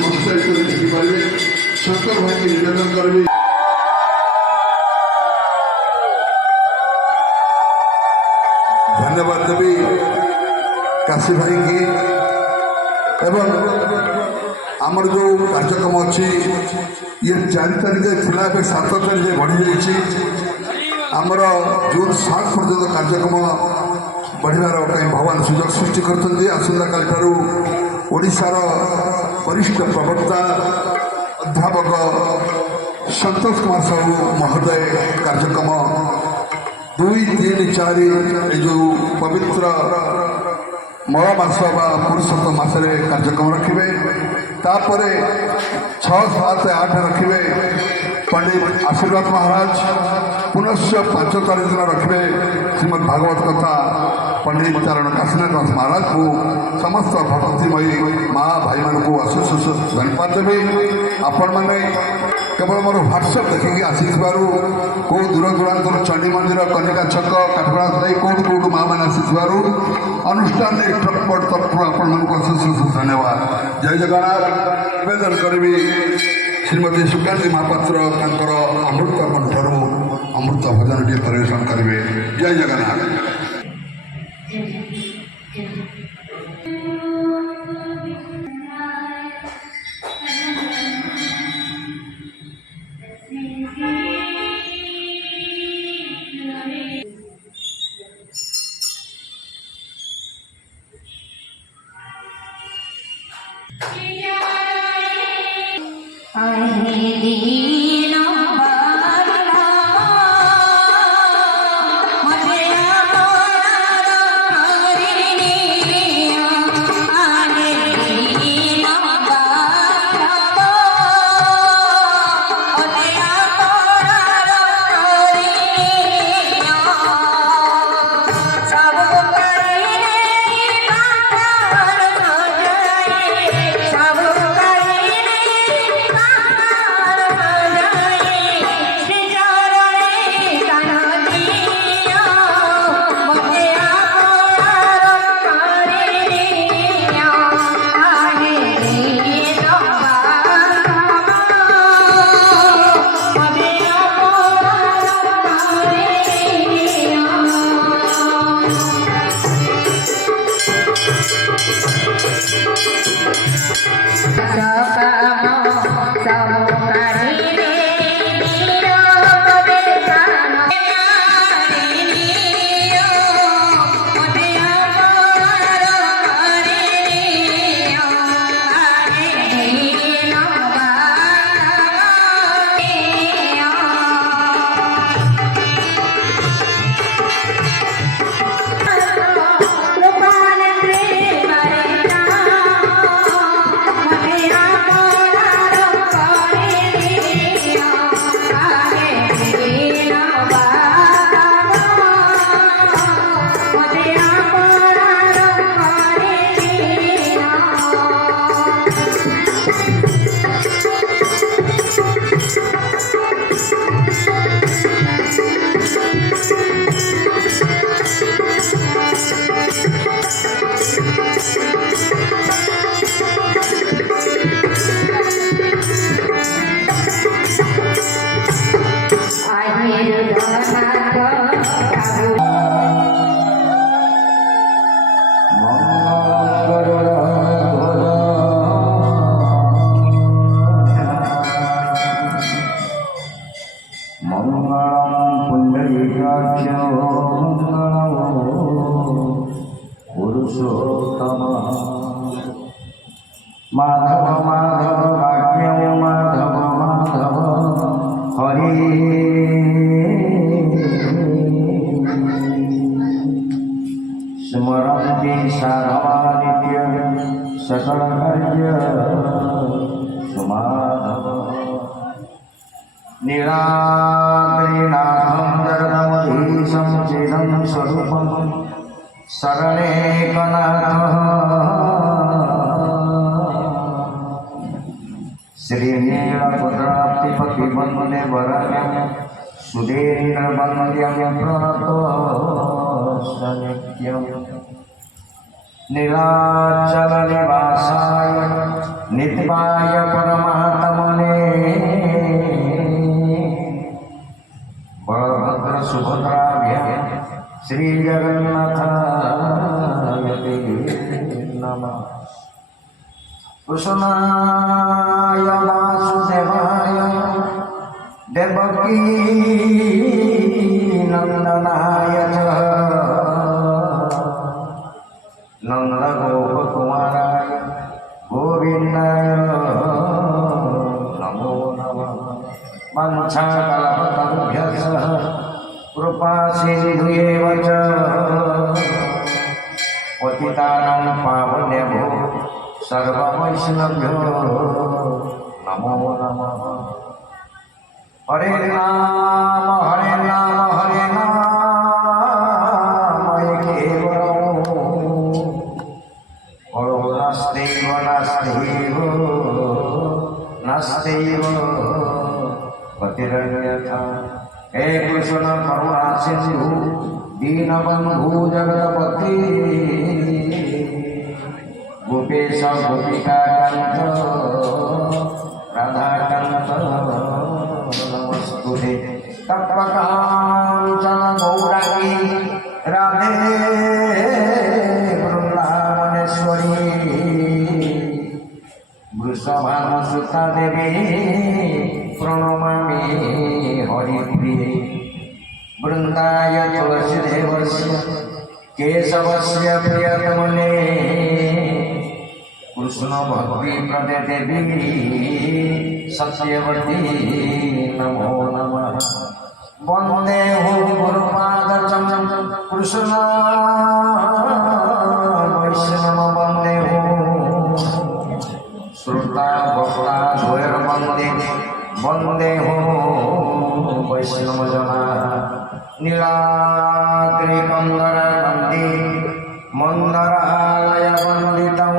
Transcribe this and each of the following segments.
সংস্থায়িত দেখিপারে শঙ্কর ভাইকে নিবেদন করবে। ধন্যবাদ দেবী কাশী ভাইকে। এবং আমার যে কার্যক্রম অছি ইয়ে 4 তারিখে ଥିଲା ଏବେ 7 ତାରିଖରେ ବଢ଼ିଯାଇଛି। ଆମର ଜୁନ୍ 7 ପର୍ଯ୍ୟନ୍ତ କାର୍ଯ୍ୟକ୍ରମ ବଢ଼ିବାର ପାଇଁ ଭଗବାନ ସୁଯୋଗ ସୃଷ୍ଟି କରିଛନ୍ତି। ଆସନ୍ତାକାଲିଠାରୁ ଓଡ଼ିଶାର ବରିଷ୍ଠ ପ୍ରବକ୍ତା ଅଧ୍ୟାପକ ସନ୍ତୋଷ କୁମାର ସାହୁ ମହୋଦୟ କାର୍ଯ୍ୟକ୍ରମ 2, 3, 4 ଏ ଯେଉଁ ପବିତ୍ର ମଳ ମାସ ବା ପୁରୁଷୋତ୍ତମ ମାସରେ କାର୍ଯ୍ୟକ୍ରମ ରଖିବେ। ତାପରେ 6, 7, 8 ରଖିବେ ପଣ୍ଡିତ ଆଶୀର୍ବାଦ ମହାରାଜ। ପୁନଶ୍ଚ 5 ତାରିଖ ଦିନ ରଖିବେ ଶ୍ରୀମଦ୍ ଭାଗବତ କଥା ପଣ୍ଡିତ ଚାରଣ କାଶୀନାଥ ଦାସ ମହାରାଜଙ୍କୁ। ସମସ୍ତ ଭକ୍ତିମୟୀ ମା ଭାଇମାନଙ୍କୁ ଅଶେଷ ଧନ୍ୟବାଦ ଦେବି। ଆପଣମାନେ କେବଳ ମୋର ହ୍ୱାଟ୍ସଆପ୍ ଦେଖିକି ଆସିଥିବାରୁ କେଉଁ ଦୂର ଦୂରାନ୍ତର ଚଣ୍ଡୀ ମନ୍ଦିର, କନିକା ଛକ, କାଠଗଡ଼ା ଦେଇ କେଉଁଠୁ ମାଆମାନେ ଆସିଥିବାରୁ ଅନୁଷ୍ଠାନରେ ଠଟପଟ ତରଫରୁ ଆପଣମାନଙ୍କୁ ଅଶେଷ ଧନ୍ୟବାଦ। ଜୟ ଜଗନ୍ନାଥ। ନିବେଦନ କରିବି ଶ୍ରୀମତୀ ସୁକାନ୍ତି ମହାପାତ୍ର ତାଙ୍କର ଅମୃତ କଣ୍ଠରୁ ଅମୃତ ଭଜନଟିଏ ପରିବେଷଣ କରିବେ। ଜୟ ଜଗନ୍ନାଥ। माधव माधव वाक्यम माधव माधव हरे स्मरन्ति साधवानित्य सकल कार्य सुमाधव निरात्रिनाथं जगदमधीशं चिदं स्वरूपं शरणेकनाथः श्रीनीलपुत्राप्तिपति वन्दे वरण्यं सुधीर्वन्द्यं प्रणतोऽस्तनित्यं नीलाचलनिवासाय नित्यवासाय वासुदेवाय देवकी नंदनाय च नन्दगोपकुमाराय गोविन्दाय नमो नमः वंशाकल्पतरुभ्यः कृपासिन्धुएव च पतितानां पावनेभ्यो सर्ववैष्णवेभ्यो नमो नमः हरे नाम हरे नाम हरे नाम हरो नास्तेव नास्तेव नास्तेव गतिरन्यथा हे कृष्ण करुणा सिंधु दीनबन्धु जगत्पति गोपेश गोपिकाकान्त राधाकान्त नमस्तुते तप्तकाञ्चन गौराङ्गी राधे वृन्दावनेश्वरी वृषभानुसुता देवी प्रणमामि हरिप्रिये वृन्दाय तुलसीदेवस्य केशवस्य प्रियतमने कृष्ण भक्ति प्रदे देवी सत्यवती नमो नमः वन्दे गुरुपादचं कृष्ण वैष्णव वन्दे श्रोता भक्ता द्वयर वन्दे वन्दे वैष्णव जना नीलाद्रिकन्दर वन्दे मन्दरालय वन्दितं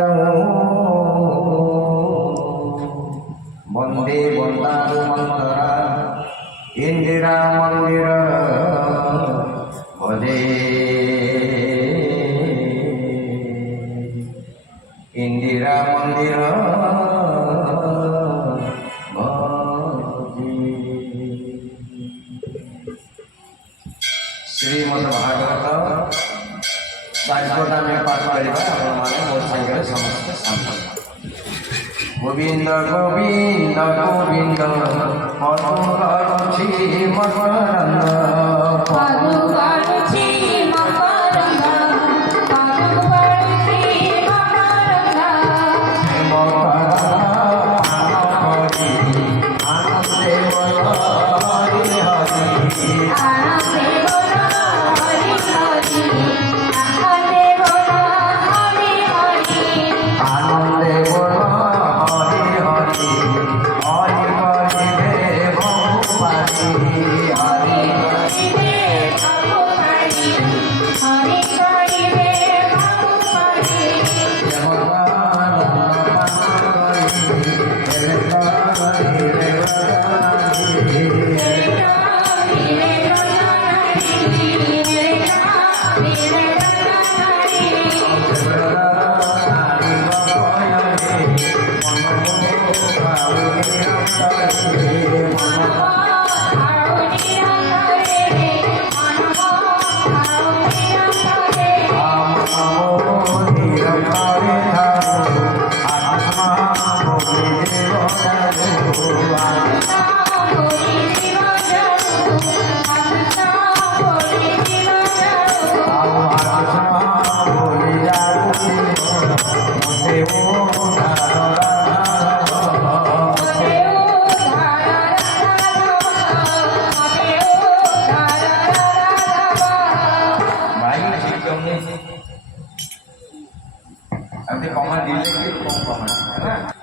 वन्दे वन्दारु मन्दरा इन्दिरा मन्दिर भजे इंदिरा मंदिर श्रीमद् भागवत चारिटा में पाठ करवा मोर संगे समस्त शांत गोविंद गोविंद गोविंद मधुकरुछि मकरंद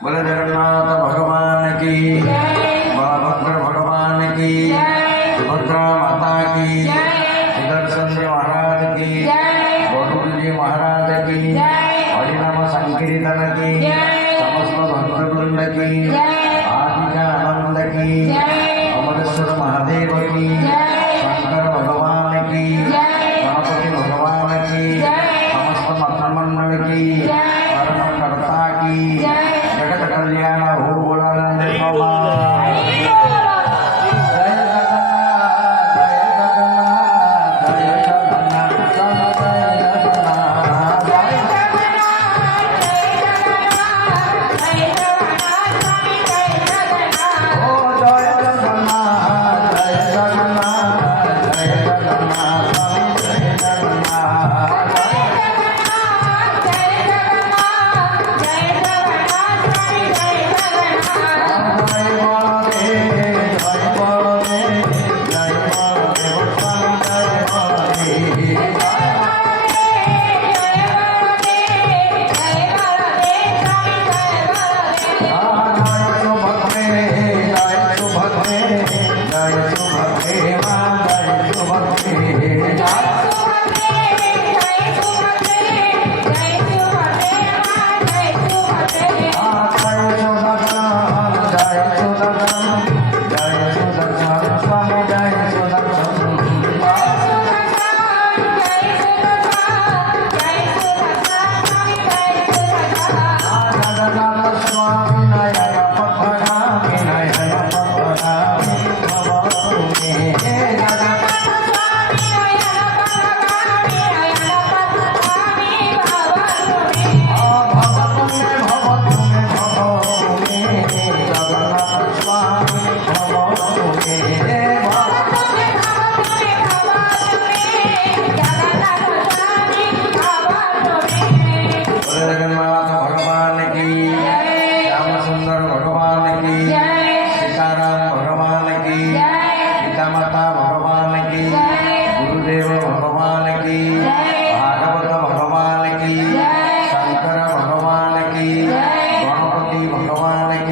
बोले जगन्नाथ भगवान की, बलभद्र भगवान की, सुभद्रा माता की, सुदर्शन जी महाराज की, गौतम जी महाराज की, हरिनाम संकीर्तन की, समस्त भक्तवृंद की, आदि आनंद की, अमरेश्वर महादेव की, शंकर भगवान की, गणपति भगवान की, समस्त मंत्रिमंडल की, कर्ता की, जगत कल्याण हो बोलानंद भगवान। जय जगन्नाथ जय जगन्नाथ जय जगन्नाथ जय जगन्नाथ जय जगन्नाथ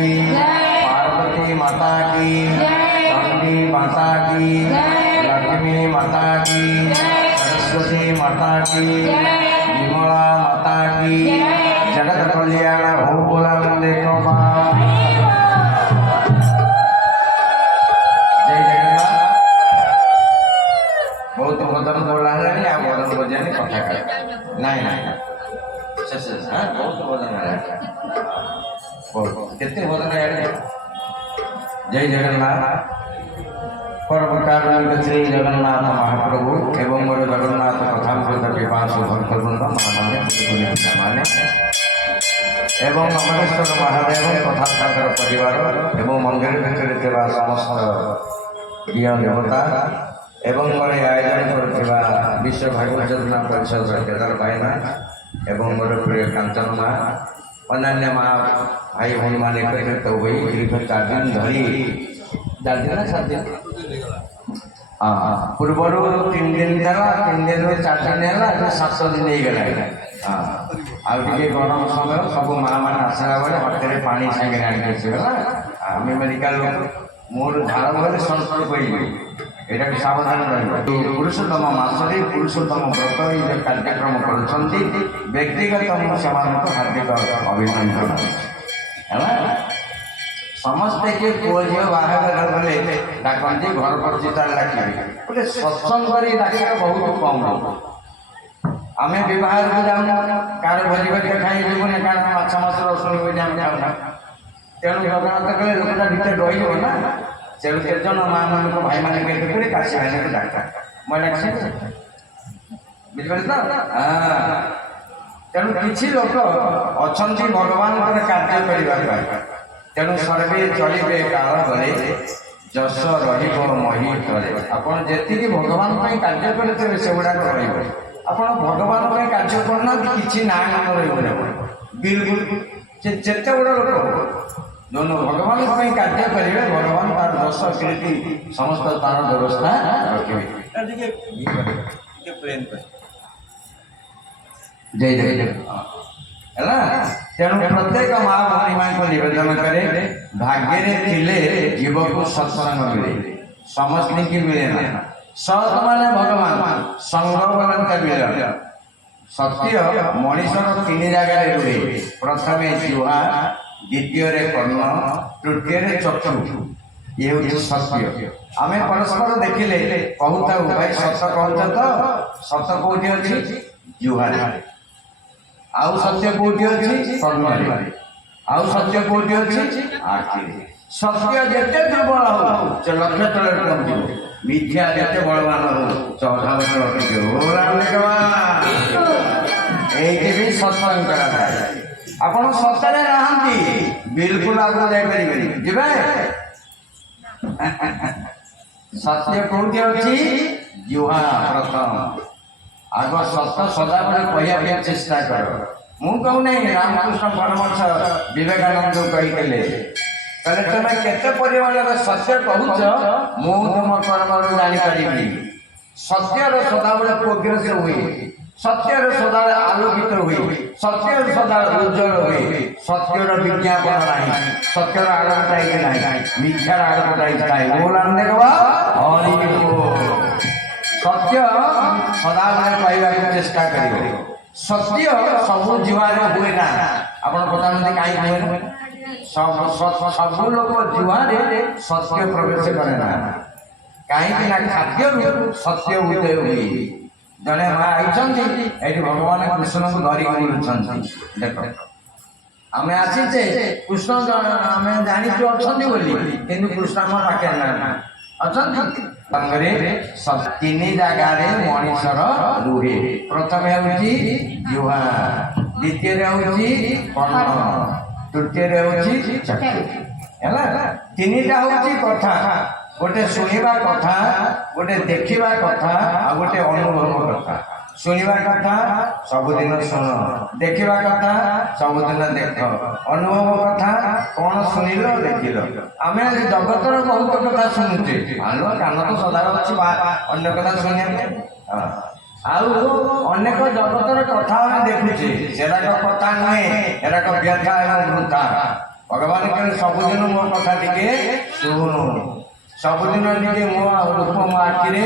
की, पार्वती माता की, चंडी माता की, लक्ष्मी माता की, सरस्वती माता की, विमला माता की, जगत कल्याण हो बोला देखो माँ। जय जगन्नाथ। बहुत भजन बोला है या भजन बजाने कथा कर नहीं नहीं हाँ बहुत भजन है कितने भजन है जय जगन्नाथ परम कारुणिक श्री जगन्नाथ महाप्रभु एवं मोर जगन्नाथ कथामृत पिपासु भक्तवृंद माने एवं अमरेश्वर महादेव तथा ताकर परिवार एवं मंदिर भितर थिबा समस्त प्रिय देवता एवं मोर आयोजन करुवा विश्व भागवत योजना परिषद केदार भाईना एवं मोर प्रिय कांचन माँ अन्य माँ भाई भाई मान एकत्रित हुई दीर्घ 4 दिन धरी 4 दिन ना 7 दिन हाँ पूर्वर 3 दिन था 3 दिन में 4 दिन है 7 दिन ही गला हाँ आगे गरम समय सब माँ मान आसला बेले हाथ पानी सागे आना आम मेडिकल मोर झाड़ भले संस्कृत पड़ी এটা সাবধান রহবে পুরুষোত্তম মাসরে পুরুষোত্তম ব্রত এই যে কার্যক্রম করছেন ব্যক্তিগত ମୁଁ ସେମାନଙ୍କୁ ହାର୍ଦ୍ଦିକ ଅଭିନନ୍ଦନ ହେଲା ସମସ୍ତେ କିଏ ପୁଅ ଝିଅ ବାହାଘର ଗଲେ ଡାକନ୍ତି ଘର ପରିଚିତ ଡାକିବେ ଗୋଟେ ସତ୍ସଙ୍ଗ କରି ଡାକିବା ବହୁତ କମ୍ ଆମେ ବିବାହକୁ ଯାଉନା କାହାର ଭୋଜି ଭାତ ଖାଇ ଯିବୁନି କାରଣ ମାଛ ମାଛ ରସୁଣ ବୋଲି ଆମେ ଖାଉନା ତେଣୁ ଜଗନ୍ନାଥ କହିଲେ ଲୋକଟା ଭିତରେ ରହିବ ନା तेणु केतन माँ मान भाई मान के काशी भाई को डाक्ता मैं डाक बुझे तो हाँ तेणु किसी लोक अच्छा भगवान कार्य करने तेणु सर्वे चलिए काल गले जस रही करे आपड़ जी भगवान कार्य करते से गुड़ाक आप भगवान कार्य करना कि ना रही बिल्कुल जिते गुड़ा लोक जो भगवान कार्य करेंगे भगवान तार दश कीर्ति समस्त तार व्यवस्था रखे जय जय जय तेणु प्रत्येक माँ भाई माँ को निवेदन करे भाग्य थिले जीव को सत्संग मिले समस्त की मिले ना सत माने भगवान संग बोलता मिले सत्य मनीषर 3 जगह रुहे प्रथम जुहा द्वितीय कर्ण तृतीय चक्षु ये हूँ सत्य आम परस्पर देखिले कहता भाई सत कहता तो सत कौटी अच्छी जुहार आउ सत्य कौटी अच्छी कर्ण आउ सत्य कौटी अच्छी आखि सत्य जिते दुर्बल हो लक्ष्य तले पहुंच मिथ्या जिते बलवान हो चौथा ये सत्संग करा ଆପଣ ସତରେ ନାହାନ୍ତି ବିଲକୁଲ ଆଗକୁ ଯାଇପାରିବେନି ଯିବେ ସତ୍ୟ କୋଉଠି ଅଛି ଜୁହା ପ୍ରଥମ ଆଗ ସତ ସଦାବେଳେ କହିବା ପାଇଁ ଚେଷ୍ଟା କର ମୁଁ କହୁନାହିଁ ରାମକୃଷ୍ଣ ପରମହଂସ ବିବେକାନନ୍ଦ କହିଥିଲେ କହିଲେ ତମେ କେତେ ପରିମାଣର ସତ୍ୟ କହୁଛ ମୁଁ ତୁମ କର୍ମରୁ ଜାଣିପାରିବି ସତ୍ୟର ସଦାବେଳେ ପ୍ରୋଗ୍ରେସ ହୁଏ सत्यर सदा आलोकित हुए सत्य सदा उज्जवल हुए सत्यर विज्ञापन नहीं सत्यर आलोकटाई नहीं मिथ्यार आलोकटाई नहीं बोला सत्य सदा कहवा चेष्टा कर सत्य सब जीवार हुए ना आप पचार कहीं हुए सब लोग जीवार सत्य प्रवेश करे ना कहीं खाद्य सत्य उदय हुए जड़े माँ आई भगवान कृष्ण को धरिक देख आम आसीचे कृष्ण आम जाचु अच्छा कि कृष्ण आम पाखे ना अच्छा 3 जगार मनीषर रुहे प्रथम हूँ जुहा द्वितीय हूँ कर्ण तृतीय हूँ चक्षु है 3टा हूँ कथा गोटे शुणा कथा गोटे देखा कथा आ गोटे अनुभव कथा शुणा कथा सबुदिन शुण देखा कथा सबुदिन देख अनुभव कथा कौन शुणिल देखिल आम जगतर बहुत कथा शुणुचे आलो कान तो सदा अच्छी अन्न कथा शुणा अनेक जगतर कथा देखुचे सेराक कथा नुहे एराक व्यथा एवं वृथा भगवान कहले କହିଲେ ସବୁଦିନ ମୋ କଥା ଟିକେ ଶୁଣୁ, ସବୁଦିନ ଟିକେ ମୋ ରୂପ ମୋ ଆଖିରେ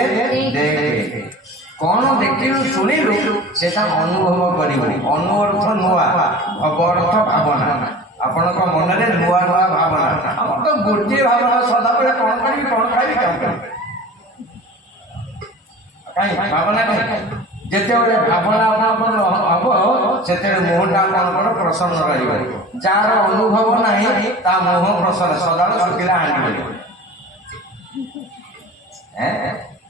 ଦେଖେ। କଣ ଦେଖିଲୁ ଶୁଣିଲୁ ସେଟା ଅନୁଭବ କରିବୁ। ଅନୁଅର୍ଥ ନୂଆ, ଅବର୍ଥ ଭାବନା। ଆପଣଙ୍କ ମନରେ ନୂଆ ନୂଆ ଭାବନା। ଆମର ତ ଗୋଟିଏ ଭାବନା ସଦାବେଳେ କଣ କରିବି, କଣ ଖାଇବି, କଣ କରିବି, କାହିଁ ଭାବନା କାହିଁ? ଯେତେବେଳେ ଭାବନା ଆପଣଙ୍କର ହବ ସେତେବେଳେ ମୁହଁଟା ଆପଣଙ୍କର ପ୍ରସନ୍ନ ରହିବ। ଯାହାର ଅନୁଭବ ନାହିଁ ତା ମୁହଁ ପ୍ରସନ୍ନ, ସଦାବେଳେ ଶୁଖିଲା ହାଣ୍ଡି।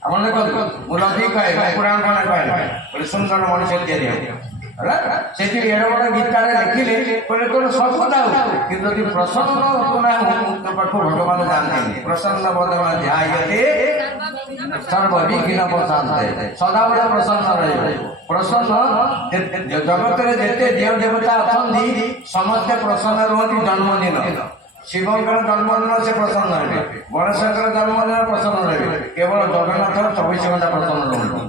ଆପଣ ଦେଖନ୍ତୁ, ମୁଁ ଲଗେଇ କହେ ପୁରାଣ କଣ କହିଲେ ଗୋଟେ ସୁନ୍ଦର ମଣିଷ ତିଆରି ହେବ ହେଲା। ସେଠି ଏଡ ବଡ ଗୀତାରେ ଲେଖିଲେ କହିଲେ କହିଲେ ସବୁ ଥାଉ, କିନ୍ତୁ ଯଦି ପ୍ରସନ୍ନ ତୋ ପାଖକୁ ଭଗବାନ ଯାଆନ୍ତିନି। ପ୍ରସନ୍ନ ବଦନ ଧ୍ୟାୟତେ ସର୍ବବିଘ୍ନ ପ୍ରଶାନ୍ତେ, ସଦାବେଳେ ପ୍ରସନ୍ନ ରହିବ। ପ୍ରସନ୍ନ ଜଗତରେ ଯେତେ ଦେବ ଦେବତା ଅଛନ୍ତି ସମସ୍ତେ ପ୍ରସନ୍ନ ରୁହନ୍ତି। ଜନ୍ମଦିନ ଶିବଙ୍କର ଜନ୍ମଦିନ ସେ ପ୍ରସନ୍ନ ରହିବେ, ଗଣେଶଙ୍କର ଜନ୍ମଦିନ ପ୍ରସନ୍ନ ରହିବେ। କେବଳ ଜଗନ୍ନାଥ 24 ଘଣ୍ଟା ପ୍ରସନ୍ନ ରୁହନ୍ତି,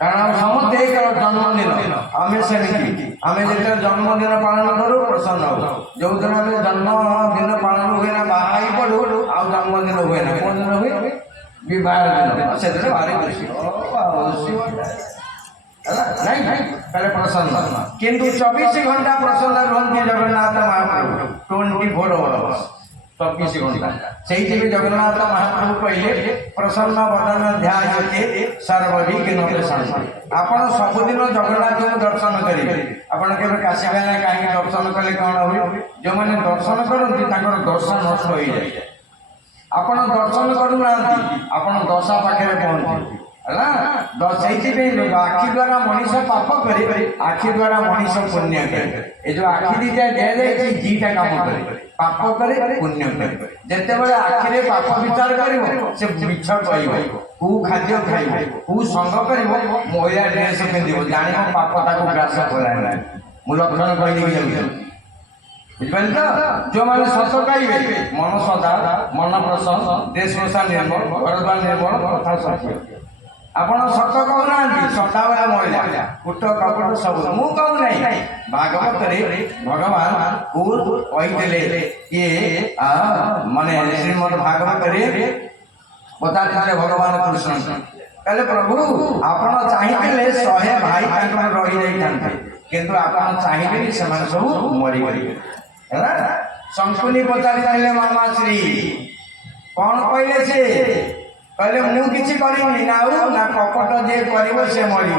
କାରଣ ସମସ୍ତେ ଜନ୍ମଦିନ। ଆମେ ସେମିତି, ଆମେ ଯେତେବେଳେ ଜନ୍ମଦିନ ପାଳନ କରୁ ପ୍ରସନ୍ନ ହଉ। ଯୋଉଦିନ ଆମେ ଜନ୍ମଦିନ ପାଳନ ହୁଏ ନା, ବାହା ହେଇ ପଡୁ ଆଉ ଜନ୍ମଦିନ ହୁଏ ନା। କୋଉ ଦିନ ହୁଏ? ବିବାହ ଦିନ। ସେଥିରେ ଭାରି ଖୁସି ନାଇଁ ତାହେଲେ ପ୍ରସନ୍ନ। କିନ୍ତୁ 24 ଘଣ୍ଟା ପ୍ରସନ୍ନ ରୁହନ୍ତି ଜଗନ୍ନାଥ ମହାପ୍ରଭୁ। 24 ଆୱାର୍ସ, 24 ଘଣ୍ଟା। ସେଇଠି ବି ଜଗନ୍ନାଥ ମହାପ୍ରଭୁ କହିଲେ ପ୍ରସନ୍ନ ବଦନ ଧ୍ୟାୟତେ ସର୍ବବିଘ୍ନ ପ୍ରଶାନ୍ତେ। ଆପଣ ସବୁଦିନ ଜଗନ୍ନାଥଙ୍କୁ ଦର୍ଶନ କରିବେ। ଆପଣ କେବେ କାଶୀ ଭାଇନା କାହିଁକି ଦର୍ଶନ କଲେ କଣ ହୁଏ? ଯେଉଁମାନେ ଦର୍ଶନ କରନ୍ତି ତାଙ୍କର ଦଶା ନଷ୍ଟ ହୋଇଯାଏ। ଆପଣ ଦର୍ଶନ କରୁନାହାନ୍ତି, ଆପଣ ଦଶା ପାଖରେ ପହଞ୍ଚନ୍ତି ହେଲା। ସେଇଥିପାଇଁ ଆଖି ଦ୍ଵାରା ମଣିଷ ପାପ କରି, ଆଖି ଦ୍ଵାରା ମଣିଷ ପୁଣ୍ୟ କରେ। ଏ ଯୋଉ ଆଖି ଦିଟା ଦିଆଯାଇଛି ଦିଟା କାମ କରେ, ପାପ କରେ ପୁଣ୍ୟ କରେ। ଯେତେବେଳେ ଆଖିରେ ପାପ ବିଚାର କରିବ ସେ ମିଛ କହିବ, କୋଉ ଖାଦ୍ୟ ଖାଇବ, କୋଉ ସଙ୍ଗ କରିବ, ମହିଳା ଡ୍ରେସ ପିନ୍ଧିବ, ଜାଣିବ ପାପ ତାକୁ ଗ୍ରାସ କଲାଣି। ମୁଁ ଲକ୍ଷଣ କହିଦେବି ଯାଉଛି, ବୁଝିପାରିଲେ ତ? ଯୋଉମାନେ ସତ କହିବେ ମନ ସଦା, ମନ ପ୍ରସନ୍ନ, ଦେଶ ଭଷା ନିର୍ମଳ, ଘରଦ୍ୱାର ନିର୍ମଳ, କଥା ସତ୍ୟ। ଆପଣ ସତ କହୁନାହାନ୍ତି, ସଦାବେଳେ ମହିଳା, କୁଟ କପଟ ସବୁ। ମୁଁ କହୁନାହିଁ, ଭାଗବତରେ ଭଗବାନ କହିଥିଲେ ଇଏ ମାନେ ଶ୍ରୀମଦ ଭାଗବତରେ ପଚାରିଥିଲେ ଭଗବାନ କୃଷ୍ଣ, କହିଲେ ପ୍ରଭୁ ଆପଣ ଚାହିଁଥିଲେ 100 ଭାଇ ତାଙ୍କର ରହିଯାଇଥାନ୍ତେ, କିନ୍ତୁ ଆପଣ ଚାହିଁବେନି ସେମାନେ ସବୁ ମରିଗଲେ ହେଲା। ଶଙ୍କୁନି ପଚାରିଥିଲେ ମାମା ଶ୍ରୀ, କଣ କହିଲେ ସେ? କହିଲେ ମୁଁ କିଛି କରିନି, ନା କପଟ ଯିଏ କରିବ ସେ ମରିବ।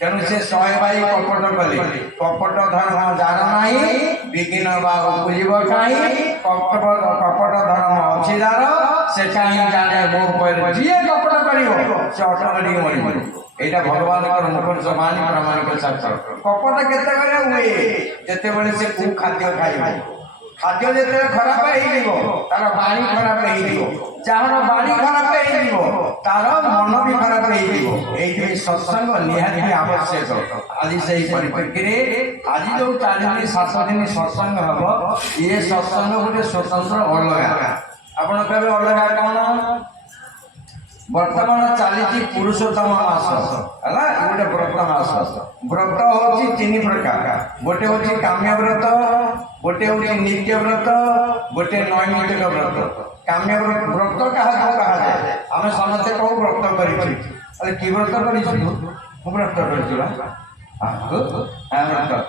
ତେଣୁ ସେ 100 ଭାଇ କପଟ କଲେ। କପଟ ଧର୍ମ ଯାର ନାହିଁ ବିଘ୍ନ ବା ଉପୁଜିବ କାହିଁ। କପଟ ଧର୍ମ ଅଛି ଯାର ସେ କାହିଁ ଜାଣେ ମୋ ଉପରେ। ଯିଏ କପଟ କରିବ ସେ ଅଟୋମେଟିକ ମରିବ। ଏଇଟା ଭଗବାନଙ୍କର ମୁଖ ବାଣୀ ପ୍ରମାଣିକ ଶାସ୍ତ୍ର। କପଟ କେତେବେଳେ ହୁଏ? ଯେତେବେଳେ ସେ କୋଉ ଖାଦ୍ୟ ଖାଇବ। ଖାଦ୍ୟ ଯେତେବେଳେ ଖରାପ ହେଇଯିବ ତାର ବାଣୀ ଖରାପ ହେଇଯିବ। ଯାହାର ବାଣୀ ଖରାପ ହେଇଯିବ ତାର ମନ ବି ଖରାପ ହେଇଯିବ। ଏଇଠି ସତ୍ସଙ୍ଗ ନିହାତି ଆବଶ୍ୟକ। ଆଜି ସେଇ ପରିପ୍ରେକ୍ଷୀରେ ଆଜି ଯୋଉ 4 ଦିନ 7 ଦିନ ସତ୍ସଙ୍ଗ ହବ, ଇଏ ସତ୍ସଙ୍ଗ ଗୋଟେ ସ୍ୱତନ୍ତ୍ର ଅଲଗା। ଆପଣ କହିବେ ଅଲଗା କଣ? ବର୍ତ୍ତମାନ ଚାଲିଛି ପୁରୁଷୋତ୍ତମ ମାସ ହେଲା, ଗୋଟେ ବ୍ରତ ମାସ। ବ୍ରତ ହଉଛି 3 ପ୍ରକାର। ଗୋଟେ ହଉଛି କାମ୍ୟ ବ୍ରତ, ଗୋଟେ ହଉଛି ନିତ୍ୟ ବ୍ରତ, ଗୋଟେ ନୈମିତ୍ତିକ ବ୍ରତ। କାମ୍ୟ ବ୍ରତ କାହାକୁ କୁହାଯାଏ? ଆମେ ସମସ୍ତେ କହୁ ବ୍ରତ କରିଛୁ। କି ବ୍ରତ କରିଛୁ? ମୁଁ ବ୍ରତ କରିଛୁ।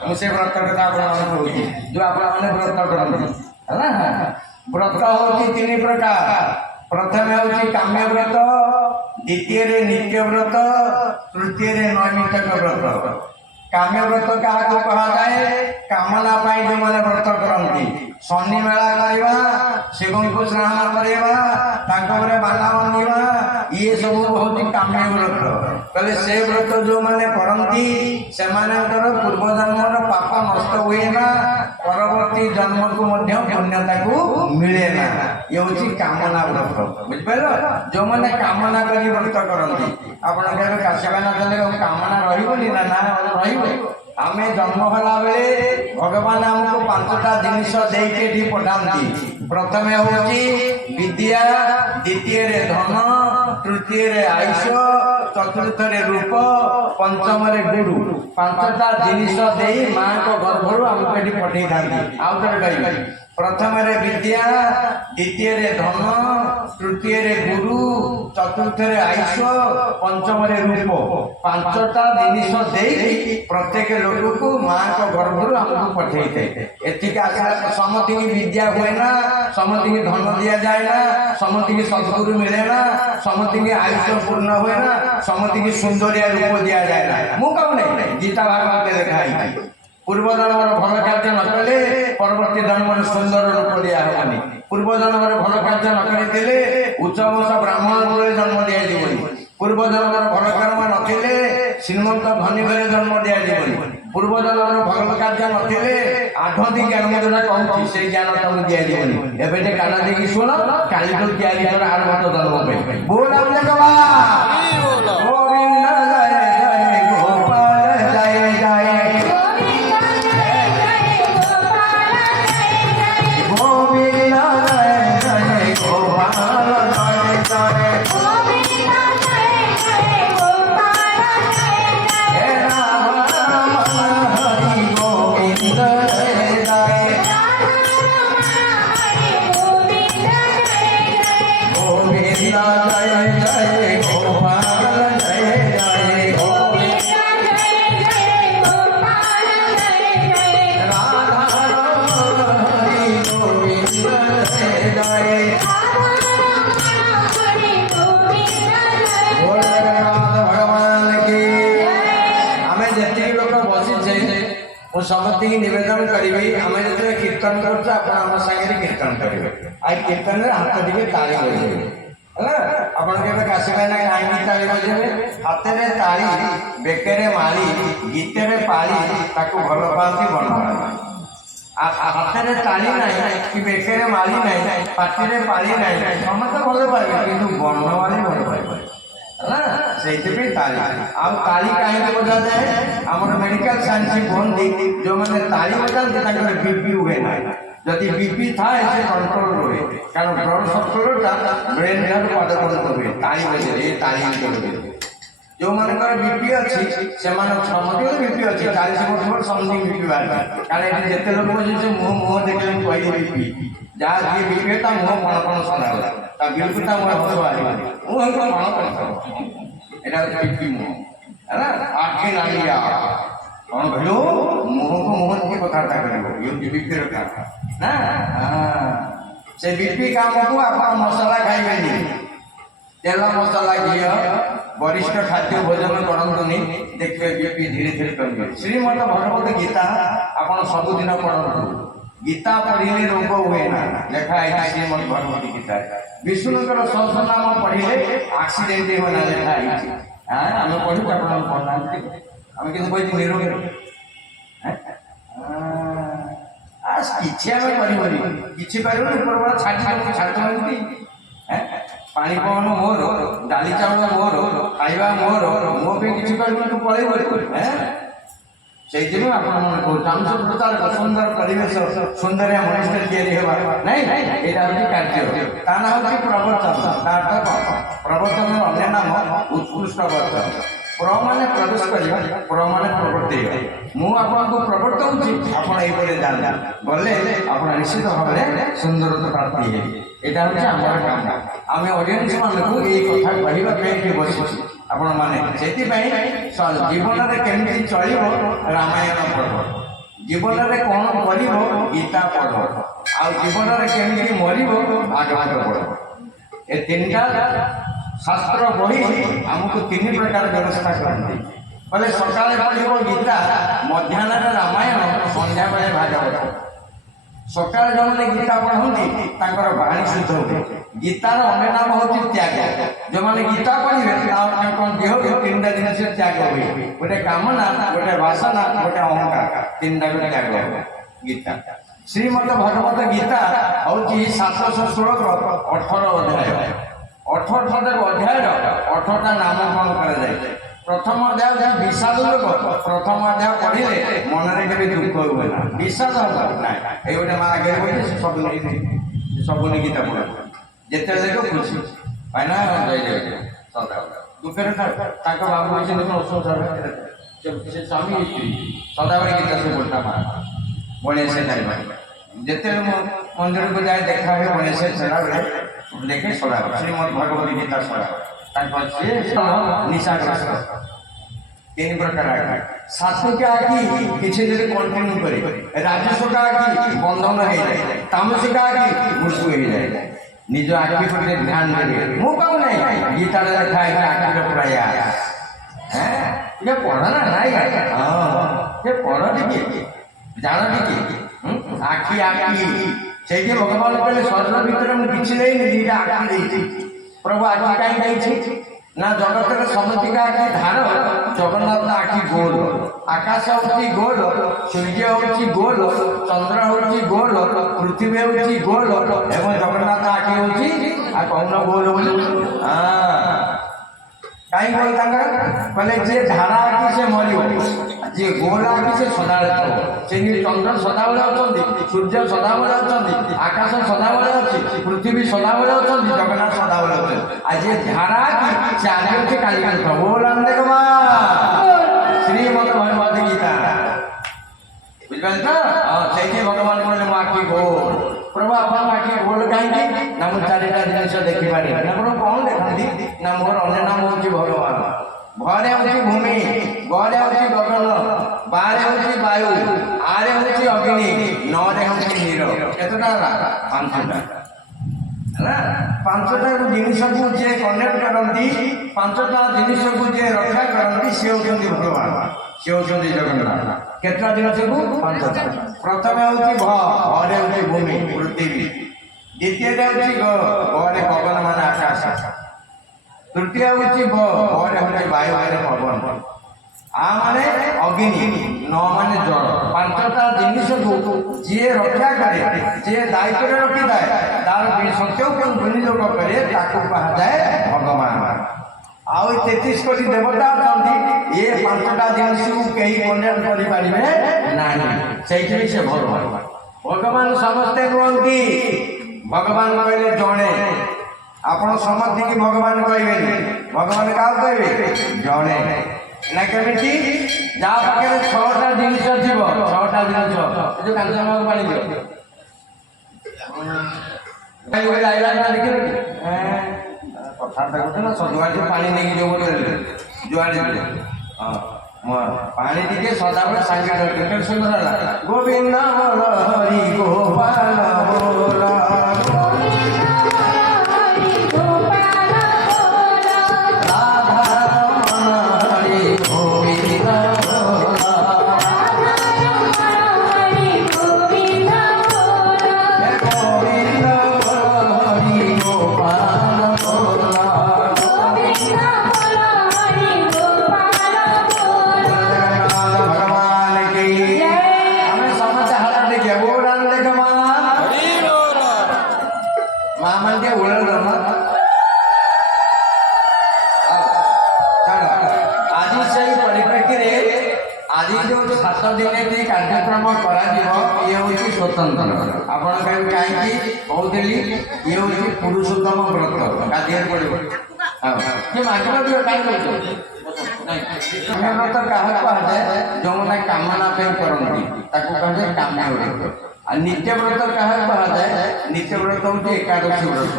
ମୁଁ ସେ ବ୍ରତ କଥା ଆପଣମାନେ କହୁଛି, ଯୋଉ ଆପଣମାନେ ବ୍ରତ କରନ୍ତି ହେଲା। ବ୍ରତ ହଉଛି 3 ପ୍ରକାର। ପ୍ରଥମେ ହଉଛି କାମ୍ୟ ବ୍ରତ, ଦ୍ୱିତୀୟରେ ନିତ୍ୟ ବ୍ରତ, ତୃତୀୟରେ ନୈମିତ୍ତିକ ବ୍ରତ। କାମ୍ୟ ବ୍ରତ କାହାକୁ କୁହାଯାଏ? କାମନା ପାଇଁ ଯୋଉମାନେ ବ୍ରତ କରନ୍ତି। ଶନି ମେଳା କରିବା, ଶିବଙ୍କୁ ସ୍ନାନ କରିବା, ତାଙ୍କ ଉପରେ ବାନା ବାନ୍ଧିବା, ଇଏ ସବୁ ହଉଛି କାମ୍ୟ ବ୍ରତ। କହିଲେ ସେ ବ୍ରତ ଯୋଉମାନେ କରନ୍ତି ସେମାନଙ୍କର ପୂର୍ବ ଜନ୍ମର ପାପ ନଷ୍ଟ ହୁଏ ନା, ପରବର୍ତ୍ତୀ ଜନ୍ମକୁ ମଧ୍ୟ ପୁଣ୍ୟତାକୁ ମିଳେ ନା। ଇଏ ହଉଛି କାମନା ବ୍ରତ। ବୁଝିପାରିଲ? ଯୋଉମାନେ କାମନା କରି ବ୍ରତ କରନ୍ତି, ଆପଣ କେବେ କାଶୀବାନା ଦେଲେ କାମନା ରହିବନି ନା? ନା ରହିବ। ଆମେ ଜନ୍ମ ହେଲା ବେଳେ ଭଗବାନ ଆମକୁ 5ଟା ଜିନିଷ ଦେଇକି ଏଠି ପଠାନ୍ତି। ପ୍ରଥମେ ହଉଛି ବିଦ୍ୟା, ଦ୍ୱିତୀୟରେ ଧନ, ତୃତୀୟରେ ଆୟୁଷ, ଚତୁର୍ଥରେ ରୂପ, ପଞ୍ଚମରେ ଗୁରୁ। ପାଞ୍ଚଟା ଜିନିଷ ଦେଇ ମାଙ୍କ ଗର୍ଭରୁ ଆମକୁ ଏଠି ପଠେଇଥାନ୍ତି। ଆଉ ଥରେ କହିବି, ପ୍ରଥମରେ ବିଦ୍ୟା, ଦ୍ୱିତୀୟରେ ଧନ, ତୃତୀୟରେ ଗୁରୁ, ଚତୁର୍ଥରେ ଆୟୁଷ, ପଞ୍ଚମରେ ରୂପ। ପାଞ୍ଚଟା ଜିନିଷ ଦେଇ ପ୍ରତ୍ୟେକ ଲୋକକୁ ମାଙ୍କ ଗର୍ଭରୁ ଆମକୁ ପଠେଇଥାଏ। ଏଠିକି ଆସିଲା ସମସ୍ତଙ୍କୁ ବିଦ୍ୟା ହୁଏ ନା, ସମସ୍ତଙ୍କୁ ଧନ ଦିଆଯାଏ ନା, ସମସ୍ତଙ୍କୁ ସଦ୍ଗୁରୁ ମିଳେ ନା, ସମସ୍ତଙ୍କୁ ଆୟୁଷ ପୂର୍ଣ୍ଣ ହୁଏ ନା, ସମସ୍ତଙ୍କୁ ସୁନ୍ଦରିଆ ରୂପ ଦିଆଯାଏ ନା। ମୁଁ କହୁ ନାହିଁ, ଗୀତା ଭାଗବତରେ ଲେଖା ହେଇଛି ପୂର୍ବ ଜନ୍ମର ଭଲ କାର୍ଯ୍ୟ ନ କଲେ ପରବର୍ତ୍ତୀ ଜନ୍ମରେ ସୁନ୍ଦର ରୂପ ଦିଆ ହେବନି। ପୂର୍ବ ଜନ୍ମରେ ଭଲ କାର୍ଯ୍ୟ ନ କରିଥିଲେ ଉଚ୍ଚ ବଂଶ ବ୍ରାହ୍ମଣ କୂଳରେ ଜନ୍ମ ଦିଆଯିବନି। ପୂର୍ବ ଜନ୍ମର ଭଲ କର୍ମ ନଥିଲେ ଶ୍ରୀମନ୍ତ ଧନୀ ଘରେ ଜନ୍ମ ଦିଆଯିବନି। ପୂର୍ବ ଜନ୍ମର ଭଲ କାର୍ଯ୍ୟ ନଥିଲେ ଆଠନ୍ତି ଜ୍ଞାନ ଯୋଉଟା କହୁଛି ସେଇ ଜ୍ଞାନ ତମକୁ ଦିଆଯିବନି। ଏବେ ଟିକେ କାନ ଦେଇକି ଶୁଣ, କାଲିଠୁ ତିଆରି କର ଆର ବର୍ଷ ଜନ୍ମ ପାଇଁ। ବୋଲ ଗୋବିନ୍ଦ ଜୟ ଜୟ ଗୋପାଳ ଜୟ ଜୟ समस्ती निवेदन करी आम जो कीर्तन कर कीर्तन करेंगे आई कीर्तन हाथ टे ताली बजे है काशिबा ना कहीं ताली बजे हाथ में ताली बेकरे माली गीतरे पाली ताको भल पाती बन हाथ में ताली ना कि बेकरे माली ना पाटी पाली ना समस्त भल पाए कि बर्णवाली भल पाए से ताली ताली कहीं बजा जाए आम मेडिकल साइंस कहते जो मैंने ताली बजाते बीपी हुए ना जदि बीपी थाए से कंट्रोल रुए कारण ब्लड सर्कुलेटा ब्रेन ठार पद पर्यंत हुए ताली बजे ताली जो मानकर बीपी अच्छी से समस्त बीपी अच्छी 40 वर्ष पर समथिंग बीपी बाहर कारण जिते लोग बजे मुँह मुँह देखने कही बीपी जहाँ जी बीपी है मुँह कण कण सुना बिल्कुल मुँह हस बाहर मुँह कण कर बीपी मुँह है ना आखि नालिया कौन भैया मुँह को मुँह की कथा कर बीपी रखा ना से बीपी काम को आप मसला खाइबे तेल मसला घी वरिष्ठ खाद्य भोजन करतुनि देखिए बीपी धीरे धीरे करेंगे। श्रीमद भगवत गीता आप सबुदिन पढ़ु गीता पढ़िले रोग हुए ना लेखा है श्रीमद भगवत गीता विष्णुकर सहस्र नाम पढ़िले एक्सीडेंट होना लेखा है आम पढ़ू आप पढ़ना आम कि निरोग किसी पार छाड़ी पानी पवन मोर डाली चावल मोर खाइबा मोर मो पे किसी पार पड़े से सुंदर परिवेश सुंदर मनुष्य नहीं यहाँ कार्य ता ना हूँ प्रवर्तन प्रवर्तन अन्य नाम उत्कृष्ट वर्तन प्र मान प्रवेश करवा प्र मान प्रवर्त मुझे प्रवर्तन आपड़ जाना गले आप निश्चित भाव में सुंदरता प्राप्ति है यहाँ हूँ आम काम आम ऑडियंस मानक ये कथा कहवाई बसी आपण मैंने से जीवन में केमी चल रामायण पढ़ जीवन में कौन कर गीता पढ़ आ जीवन में केमी मर भागवत पढ़ ए तीन शास्त्र बही आमको 3 प्रकार व्यवस्था करते बोले सकाले पढ़ गीता मध्याह्न रामायण संध्या बेले भागवत सकाल जो मैंने गीता पढ़ती बाणी शुद्ध हुए गीतार अन्य नाम हूँ त्याग जो मैंने गीता पढ़े देह 3टा जिन त्याग हुए गोटे कामना गोटे वासना गोटे अहंकार 3टा त्याग हुए गीता श्रीमद भगवत गीता हूँ 716 18 अध्याय 18 अध्याय 18टा नाम कौन कर प्रथम अध्याय जहाँ विषाद लोक प्रथम अध्याय पढ़े मन में दुख हुए ना विषाद ना ये गोटे माँ आगे सब सब गीता पढ़ जिते देख खुशी ଭାଇନା ଯାଇଥିଲେ ସଦାବେଳେ ଦୁଃଖରେ ତାଙ୍କ ବାବୁ କହିଛନ୍ତି କଣ ସଂସାର ସେ ସ୍ୱାମୀ ସ୍ତ୍ରୀ ସଦାବେଳେ ଗୀତା ସବୁ ବୋଲତା ମା ଗଣେଶ ଟାଇମ ଯେତେବେଳେ ମୁଁ ମନ୍ଦିରକୁ ଯାଏ ଦେଖା ହୁଏ ଗଣେଶ ସଦାବେଳେ ଦେଖେ ସଦାବେଳେ ଶ୍ରୀମଦ୍ ଭଗବତୀ ଗୀତା ସଦାବେଳେ ତାଙ୍କ ସିଏ ନିଶାଗ୍ରସ୍ତ तीन प्रकार आगे सात्विक आगे किसी दिन कंटिन्यू करे राजस्व का आगे बंधन हो जाए तामसिक आगे मृत्यु हो जाए निज आगे पर ध्यान देवे मु कहू नहीं गीता लिखा है आगे का प्रयास हैं ये पढ़ना नहीं हां ये पढ़ टिके जान टिके आखि आखि से भगवान कहले स्वर्ग भीतर मु किछि नहीं दीटा आखि देछि प्रभु आखि काई देछि ना जगत समतिका आखि धार जगन्नाथ आखि गोल आकाश होची गोल सूर्य होची गोल चंद्र होची गोल पृथ्वी होची गोल एवं जगन्नाथ आखि होची आ कौन गोल बोली कहीं गोल कहले जे धारा आखि से मरियो जे गोल आखि से सदाବେଳେ से चंद्र सदाବେଳେ अछंती सूर्य सदाବେଳେ अछंती आकाश सदाବେଳେ अछि पृथ्वी सदाବେଳେ अछंती जगन्नाथ सदाବେଳେ अछि आ जे धारा आखि से आगे अछि काली काली बोल अंदे मा श्रीमद् भगवत गीता बुझल त से भगवान कहले मा आखि गोल प्रभु अपन आखि गोल काहे ना मु चारिटा जिनिस देखि पारि ना प्रभु कोन देखंती ना मोर अन्य नाम होची भगवान घरे होची भूमि घरे होची गगन बाहरे होची वायु आरे होची अग्नि नरे होची नीर केतटा पांचटा है पांचटा जिनिस को जे कनेक्ट करंती पांचटा जिनिस को जे रक्षा करंती से होचंती भगवान से होचंती जगन्नाथ केतटा जिनिस को पांचटा प्रथम होची घरे होची भूमि पृथ्वी द्वितीय होची घरे गगन मान आकाश तृतीय होची घरे होची वायु माने पवन आ माने अग्नि न माने जल पांचटा जिनिस को जे रक्षा करे जे दायित्व रखी दाए तार सत्य को विनियोग करे ताको कहा जाए भगवान आउ 33 कोटी देवता अछंती ये पांचटा जिनिस को कहीं कनेक्ट करि पारिबे नाही सेहि से भगवान भगवान समस्ते कहंती भगवान कहले जणे आपण समझ कि भगवान कहबे भगवान का कहबे जणे ना केमिति जा पाखे 6टा जिनिस जीव 6टा जिनिस जो कांचन माग पानी दियो काई बोले आइला ना देखि कथा देखो ना सदवा जो पानी नहीं जो बोले जुआड़ी दे हां पानी दिके सदाबे संगे केते सुंदर गोविंद हरि गोपाल बोला कार्यक्रम कर स्वतंत्र आपण कहीं कहते ये हूँ पुरुषोत्तम व्रत गाधिया पड़े व्रत क्या कहुए जो मैंने कामना करती कहुए काम्य नित्य व्रत क्या कहुए नित्य व्रत हूँ एकादशी व्रत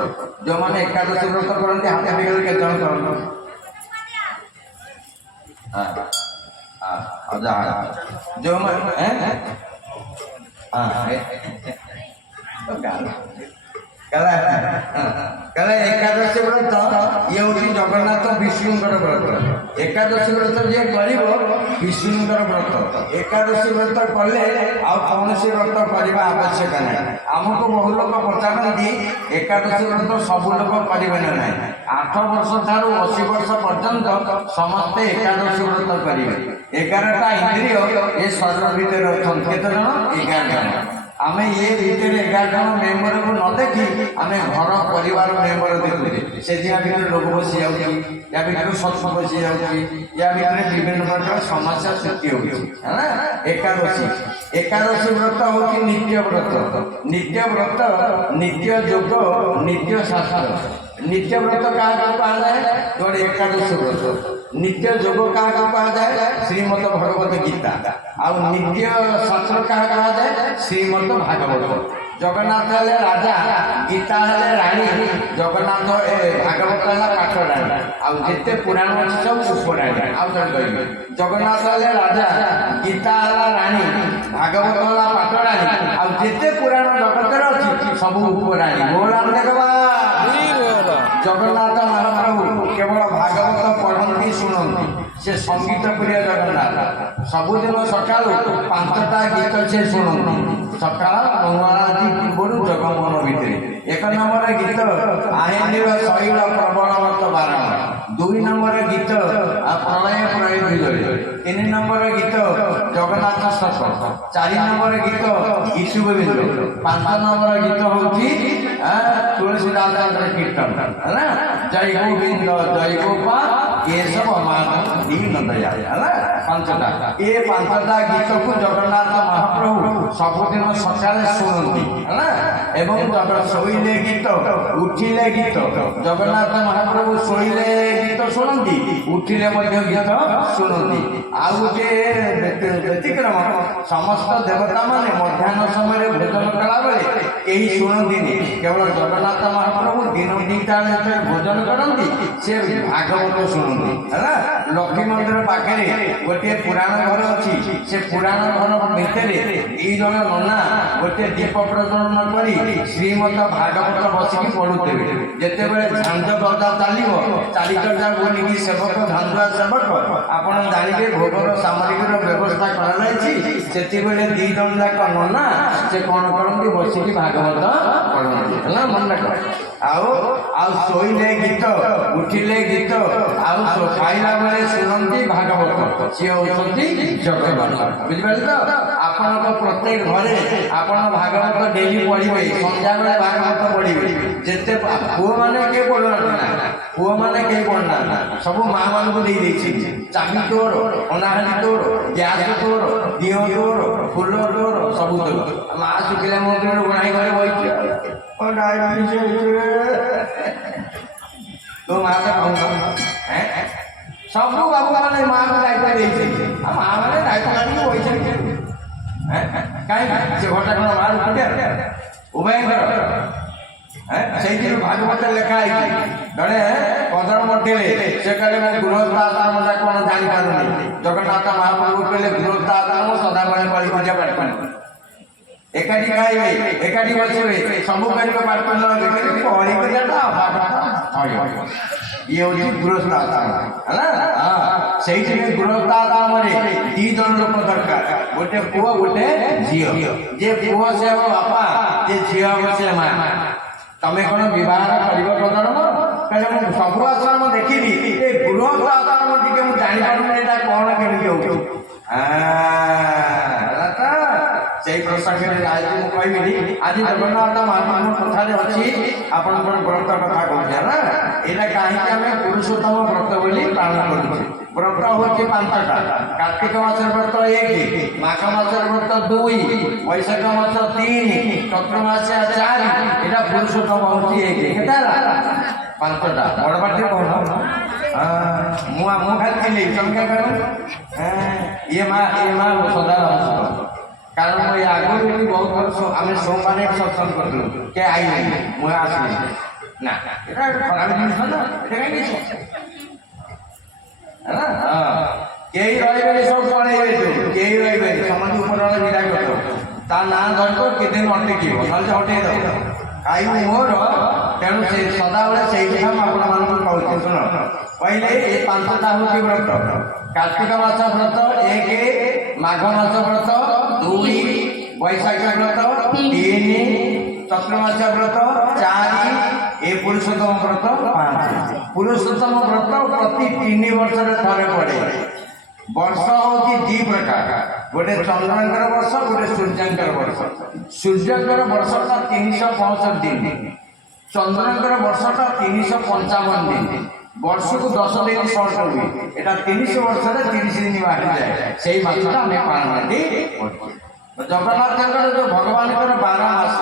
जो मैंने एकादशी व्रत करते हाथ बिगड़ के जन कर जो कला एकादशी व्रत ये हूँ जगन्नाथ विष्णुकर व्रत एकादशी व्रत जे कर विष्णुकर व्रत एकादशी व्रत कले कौन व्रत करने आवश्यक ना आमको बहु लोग पचारती एकादशी व्रत सब लोग करेंगे ना 8 वर्ष ठारू 80 वर्ष पर्यंत समस्ते एकादशी व्रत करेंगे 11टा इंद्रिय ये शरीर भितर अच्छा केत जन 11 जन आमे ये भीतर 11 जन मेम्बर को न देखी आमे घर परिवार मेम्बर देखुचे से भितर लोक बसी जाऊँ या ଭିତରେ ଶସ୍ୟ ପଶି ଯାଉଛି, ୟା ଭିତରେ ବିଭିନ୍ନ ପ୍ରକାର ସମସ୍ୟା ସୃଷ୍ଟି ହେଉଛି ହେଲା। ଏକାଦଶୀ ବ୍ରତ ହେଉଛି ନିତ୍ୟ ବ୍ରତ। ନିତ୍ୟ ବ୍ରତ, ନିତ୍ୟ ଯୋଗ, ନିତ୍ୟ ଶାସ୍ତ୍ର। ନିତ୍ୟ ବ୍ରତ କାହାକୁ କୁହାଯାଏ? ଯୋଉଠି ଏକାଦଶୀ ବ୍ରତ। ନିତ୍ୟ ଯୋଗ କାହାକୁ କୁହାଯାଏ? ଶ୍ରୀମଦ ଭଗବତ ଗୀତା। ଆଉ ନିତ୍ୟ ଶାସ୍ତ୍ର କାହାକୁ କୁହାଯାଏ? ଶ୍ରୀମଦ ଭାଗବତ। ଜଗନ୍ନାଥ ହେଲେ ରାଜା, ଗୀତା ହେଲେ ରାଣୀ, ଜଗନ୍ନାଥ ଭାଗବତ ହେଲା ପାଠ ରାଣୀ। ଆଉ ଯେତେ ପୁରାଣ ଅଛି ସବୁ ଉପରାଣୀ। ଆଉ ଥରେ କହିବି, ଜଗନ୍ନାଥ ହେଲେ ରାଜା, ଗୀତା ହେଲା ରାଣୀ, ଭାଗବତ ହେଲା ପାଠ ରାଣୀ, ଆଉ ଯେତେ ପୁରାଣ ଜଗତରେ ଅଛି ସବୁ ଉପରାଣୀ। ଜଗନ୍ନାଥ ମହାପ୍ରଭୁ କେବଳ ଭାଗବତ ପଢ଼ନ୍ତି ଶୁଣନ୍ତି, ସେ ସଙ୍ଗୀତ ପ୍ରିୟ ଜଗନ୍ନାଥ। ସବୁଦିନ ସକାଳୁ 5ଟା ଗୀତ ସେ ଶୁଣନ୍ତି, ସକାଳ ମଙ୍ଗଳାଦି ପୂର୍ବରୁ ଜଗମୋହନ ଭିତରେ। 1 ନମ୍ବର ଗୀତ ଆହେଣ୍ଡିର ଶୈଳ ପ୍ରବଳବତ ବାରଣ। 2 ନମ୍ବର ଗୀତ ପ୍ରଳୟ ପ୍ରୟୋଜନରେ। 3 ନମ୍ବର ଗୀତ ଜଗନ୍ନାଥ ସ୍ତୋତ୍ର। 4 ନମ୍ବର ଗୀତ ଈଶୁ ଗୋବିନ୍ଦ। 5 ନମ୍ବର ଗୀତ ହେଉଛି ତୁଳସୀ ଦାସଙ୍କର କୀର୍ତ୍ତନ ହେଲା। ଜୟ ଗୋବିନ୍ଦ ଜୟ ଗୋପାଳ ଏସବୁ ଦୟା ହେଲା। 5ଟା ଏ 5ଟା ଗୀତକୁ ଜଗନ୍ନାଥ ମହାପ୍ରଭୁ ସବୁଦିନ ସକାଳେ ଶୁଣନ୍ତି ହେଲା। ଏବଂ ଶୋଇଲେ ଗୀତ, ଉଠିଲେ ଗୀତ। ଜଗନ୍ନାଥ ମହାପ୍ରଭୁ ଶୋଇଲେ ଗୀତ ଶୁଣନ୍ତି, ଉଠିଲେ ମଧ୍ୟ ଗୀତ ଶୁଣନ୍ତି। ଆଉ ଗୋଟିଏ ବ୍ୟତିକ୍ରମ, ସମସ୍ତ ଦେବତାମାନେ ମଧ୍ୟାହ୍ନ ସମୟରେ ଭୋଜନ କଲାବେଳେ କେହି ଶୁଣନ୍ତିନି, କେବଳ ଜଗନ୍ନାଥ ମହାପ୍ରଭୁ ଦିନ 2ଟା ବେଳେ ଭୋଜନ କରନ୍ତି, ସେ ଭାଗବତ ଶୁଣନ୍ତି ହେଲା। ଲକ୍ଷ୍ମୀ ମନ୍ଦିର ପାଖରେ ଗୋଟିଏ ପୁରାଣ ଘର ଅଛି। ସେ ପୁରାଣ ଘର ଭିତରେ 2 ଜଣ ନନା ଗୋଟିଏ ଦୀପ ପ୍ରଜ୍ୱଳନ କରି ଶ୍ରୀମଦ ଭାଗବତ ବସିକି ପଢୁଥିବେ। ଯେତେବେଳେ ଝାଞ୍ଜ ବଜା ଚାଲିବ, ଚାଲିଚର୍ଜା ବୋଲିକି ସେବକ, ଝାଞ୍ଜୁଆ ସେବକ, ଆପଣ ଜାଣିବେ ଭୋଗର ସାମଗ୍ରୀର ବ୍ୟବସ୍ଥା କରାଯାଇଛି। ସେତେବେଳେ 2 ଜଣ ଯାକ ନନା ସେ କ'ଣ କରନ୍ତି? ବସିକି ଭାଗବତ ପଢନ୍ତି ହେଲା। ମନେ ରଖ। ଆଉ ଶୋଇଲେ ଗୀତ, ଉଠିଲେ ଗୀତ, ଆଉ ଖାଇଲା ବେଳେ ଶୁଣନ୍ତି ଭାଗବତ। ସିଏ ହେଉଛନ୍ତି ଜଗନ୍ନାଥ। ବୁଝିପାରିଲେ ତ? ଆପଣଙ୍କ ପ୍ରତ୍ୟେକ ଘରେ ଆପଣ ଭାଗବତ ଡେଲି ପଢିବେ, ସନ୍ଧ୍ୟାବେଳେ ଭାଗବତ ପଢିବେ। ଯେତେ ପୁଅମାନେ କେହି ପଢୁନାହାନ୍ତି ନା, ପୁଅମାନେ କେହି ପଢୁନାହାନ୍ତି, ସବୁ ମା ମାନଙ୍କୁ ଦେଇ ଦେଇଛି। ଚାବି ତୋର, ଅନାହାଣ୍ଡି ତୋର, ଗ୍ୟାସ ତୋର, ଦିଅ ତୋର, ଫୁଲ ତୋର, ସବୁ ତୋର। ମା ଶୁଖିଲା ମନ୍ଦିର ଗୁଣାଇ ଘରେ ବହିଛି। ତୋ ମା ତ ସବୁ ବାବୁ ମାନେ ମାଆକୁ ଦାୟିତ୍ୱ ଦେଇଛି। ଆଉ ମା ମାନେ ଦାୟିତ୍ୱ କାଟିକି ବହିଛନ୍ତି। କାହିଁକି? ସେ ଘରଟା କ'ଣ ମା ରୂପିଆ ଉଭୟଙ୍କର। ସେଇଥିରୁ ଭାଗବତ ଲେଖା ହେଇଛି। ଜଣେ କଦଳ ମଠିଲେ, ସେ କହିଲେ ମୁଁ ଗୃହସ୍ଥ ଆଶ୍ରମ କ'ଣ ଜାଣିପାରୁନି। ଜଗନ୍ନାଥ ମହାପ୍ରଭୁ କହିଲେ ଗୃହସ୍ଥ ଆଶ୍ରମ ସଦାବେଳେ କରି ପୂଜା ପାଠ, ଏକାଠି ଖାଇବେ, ଏକାଠି ବସିବେ, ସବୁ କରିବେ ପାଠ। ଇଏ ହେଉଛି ଗୃହସ୍ଥ ଆଶ୍ରମ ହେଲା। ସେଇଥିପାଇଁ ଗୃହସ୍ଥ ଆଶ୍ରମରେ 2 ଜଣ ଲୋକ ଦରକାର, ଗୋଟେ ପୁଅ ଗୋଟେ ଝିଅ। ଯେ ପୁଅ ସେ ହେବ ବାପା, ଯେ ଝିଅ ହେବ ସେ ମା। ତମେ କ'ଣ ବିବାହ କରିବ କଦରମ? କହିଲେ ମୁଁ ସବୁ ଆଶ୍ରମ ଦେଖିବି, ଏ ଗୃହସ୍ଥ ଆଶ୍ରମ ଟିକେ ମୁଁ ଜାଣିପାରୁନି ଏଇଟା କ'ଣ କେମିତି ହଉଛି। ସେଇ ପ୍ରସଙ୍ଗରେ ଆଜି ମୁଁ କହିବିନି। ଆଜି ଜଗନ୍ନାଥ ମହାପ୍ରଭୁଙ୍କ କଥାରେ ଅଛି, ଆପଣଙ୍କର ବ୍ରତ କଥା କହୁଛି ହେଲା। ଏଇଟା କାହିଁକି ଆମେ ପୁରୁଷୋତ୍ତମ ବ୍ରତ ବୋଲି ପାଳନ କରୁଛୁ? ବ୍ରତ ହେଉଛି 5ଟା। କାର୍ତ୍ତିକ ମାସର ବ୍ରତ 1, ମାଘ ମାସର ବ୍ରତ 2, ବୈଶାଖ ମାସ 3, ଚୈତ୍ର ମାସିଆ 4। ଏଇଟା ପୁରୁଷୋତ୍ତମ ହେଉଛି 1। କେତେ ହେଲା? 5ଟା। ବଡ଼ ପାଟିରେ କହୁନ। ମୁଁ ଖାଲି ଥିଲି ସଂଖ୍ୟା କହିବ। ଇଏ ମା ସଦା କାରଣ ମୁଁ ଆଗରୁ ବି ବହୁତ ବର୍ଷ ଆମେ ସୋମବାର ସତ୍ସଙ୍ଗ କରିଥିଲୁ, କେ ଆଇନି, ମୁଁ ଆସିଲି ନା। ଏଇଟା ଖରାପ ଜିନିଷ ନା, ଏଇଟା କାହିଁକି ହେଲା। କେହି ରହିବେନି, ସବୁ ପଳେଇବେ। କେହି ରହିବେନି, ସମସ୍ତେ ଉପର ବିଦା କରିବ। ତା ନାଁ ଧରିବ, କେତେ ଦିନ ଅଟକିବ, ନହେଲେ ହଟେଇ ଦେବ। ଖାଇବୁ ମୋର। ତେଣୁ ସେ ସଦାବେଳେ ସେଇ କଥା ମୁଁ ଆପଣମାନଙ୍କୁ କହୁଛି। ଶୁଣ, କହିଲେ ଏ 5ଟା ହେଉଛି ବ୍ରତ। କାର୍ତ୍ତିକ ମାସ ବ୍ରତ 1, ମାଘ ମାସ ବ୍ରତ 2, ବୈଶାଖ ବ୍ରତ 3, ଚୈତ୍ର ମାସ ବ୍ରତ 4, ଏ ପୁରୁଷୋତ୍ତମ ବ୍ରତ 5। ପୁରୁଷୋତ୍ତମ ବ୍ରତ ପ୍ରତି 3 ବର୍ଷରେ ଥରେ ପଡ଼େ। ବର୍ଷ ହେଉଛି 2 ପ୍ରକାର, ଗୋଟେ ଚନ୍ଦ୍ରଙ୍କର ବର୍ଷ, ଗୋଟେ ସୂର୍ଯ୍ୟଙ୍କର ବର୍ଷ। ସୂର୍ଯ୍ୟଙ୍କର ବର୍ଷଟା 365 ଦିନ, ଚନ୍ଦ୍ରଙ୍କର ବର୍ଷଟା 355 ଦିନ। ବର୍ଷକୁ 10 ଦିନ ସର୍ଟ ହୁଏ। ଏଟା 30 ବର୍ଷରେ 30 ଦିନ ବାହାରିଯାଏ। ସେଇ ମାସଟା ଆମେ ପାଳନ୍ତି। ଜଗନ୍ନାଥଙ୍କର ଯୋଉ ଭଗବାନଙ୍କର 12 ମାସ,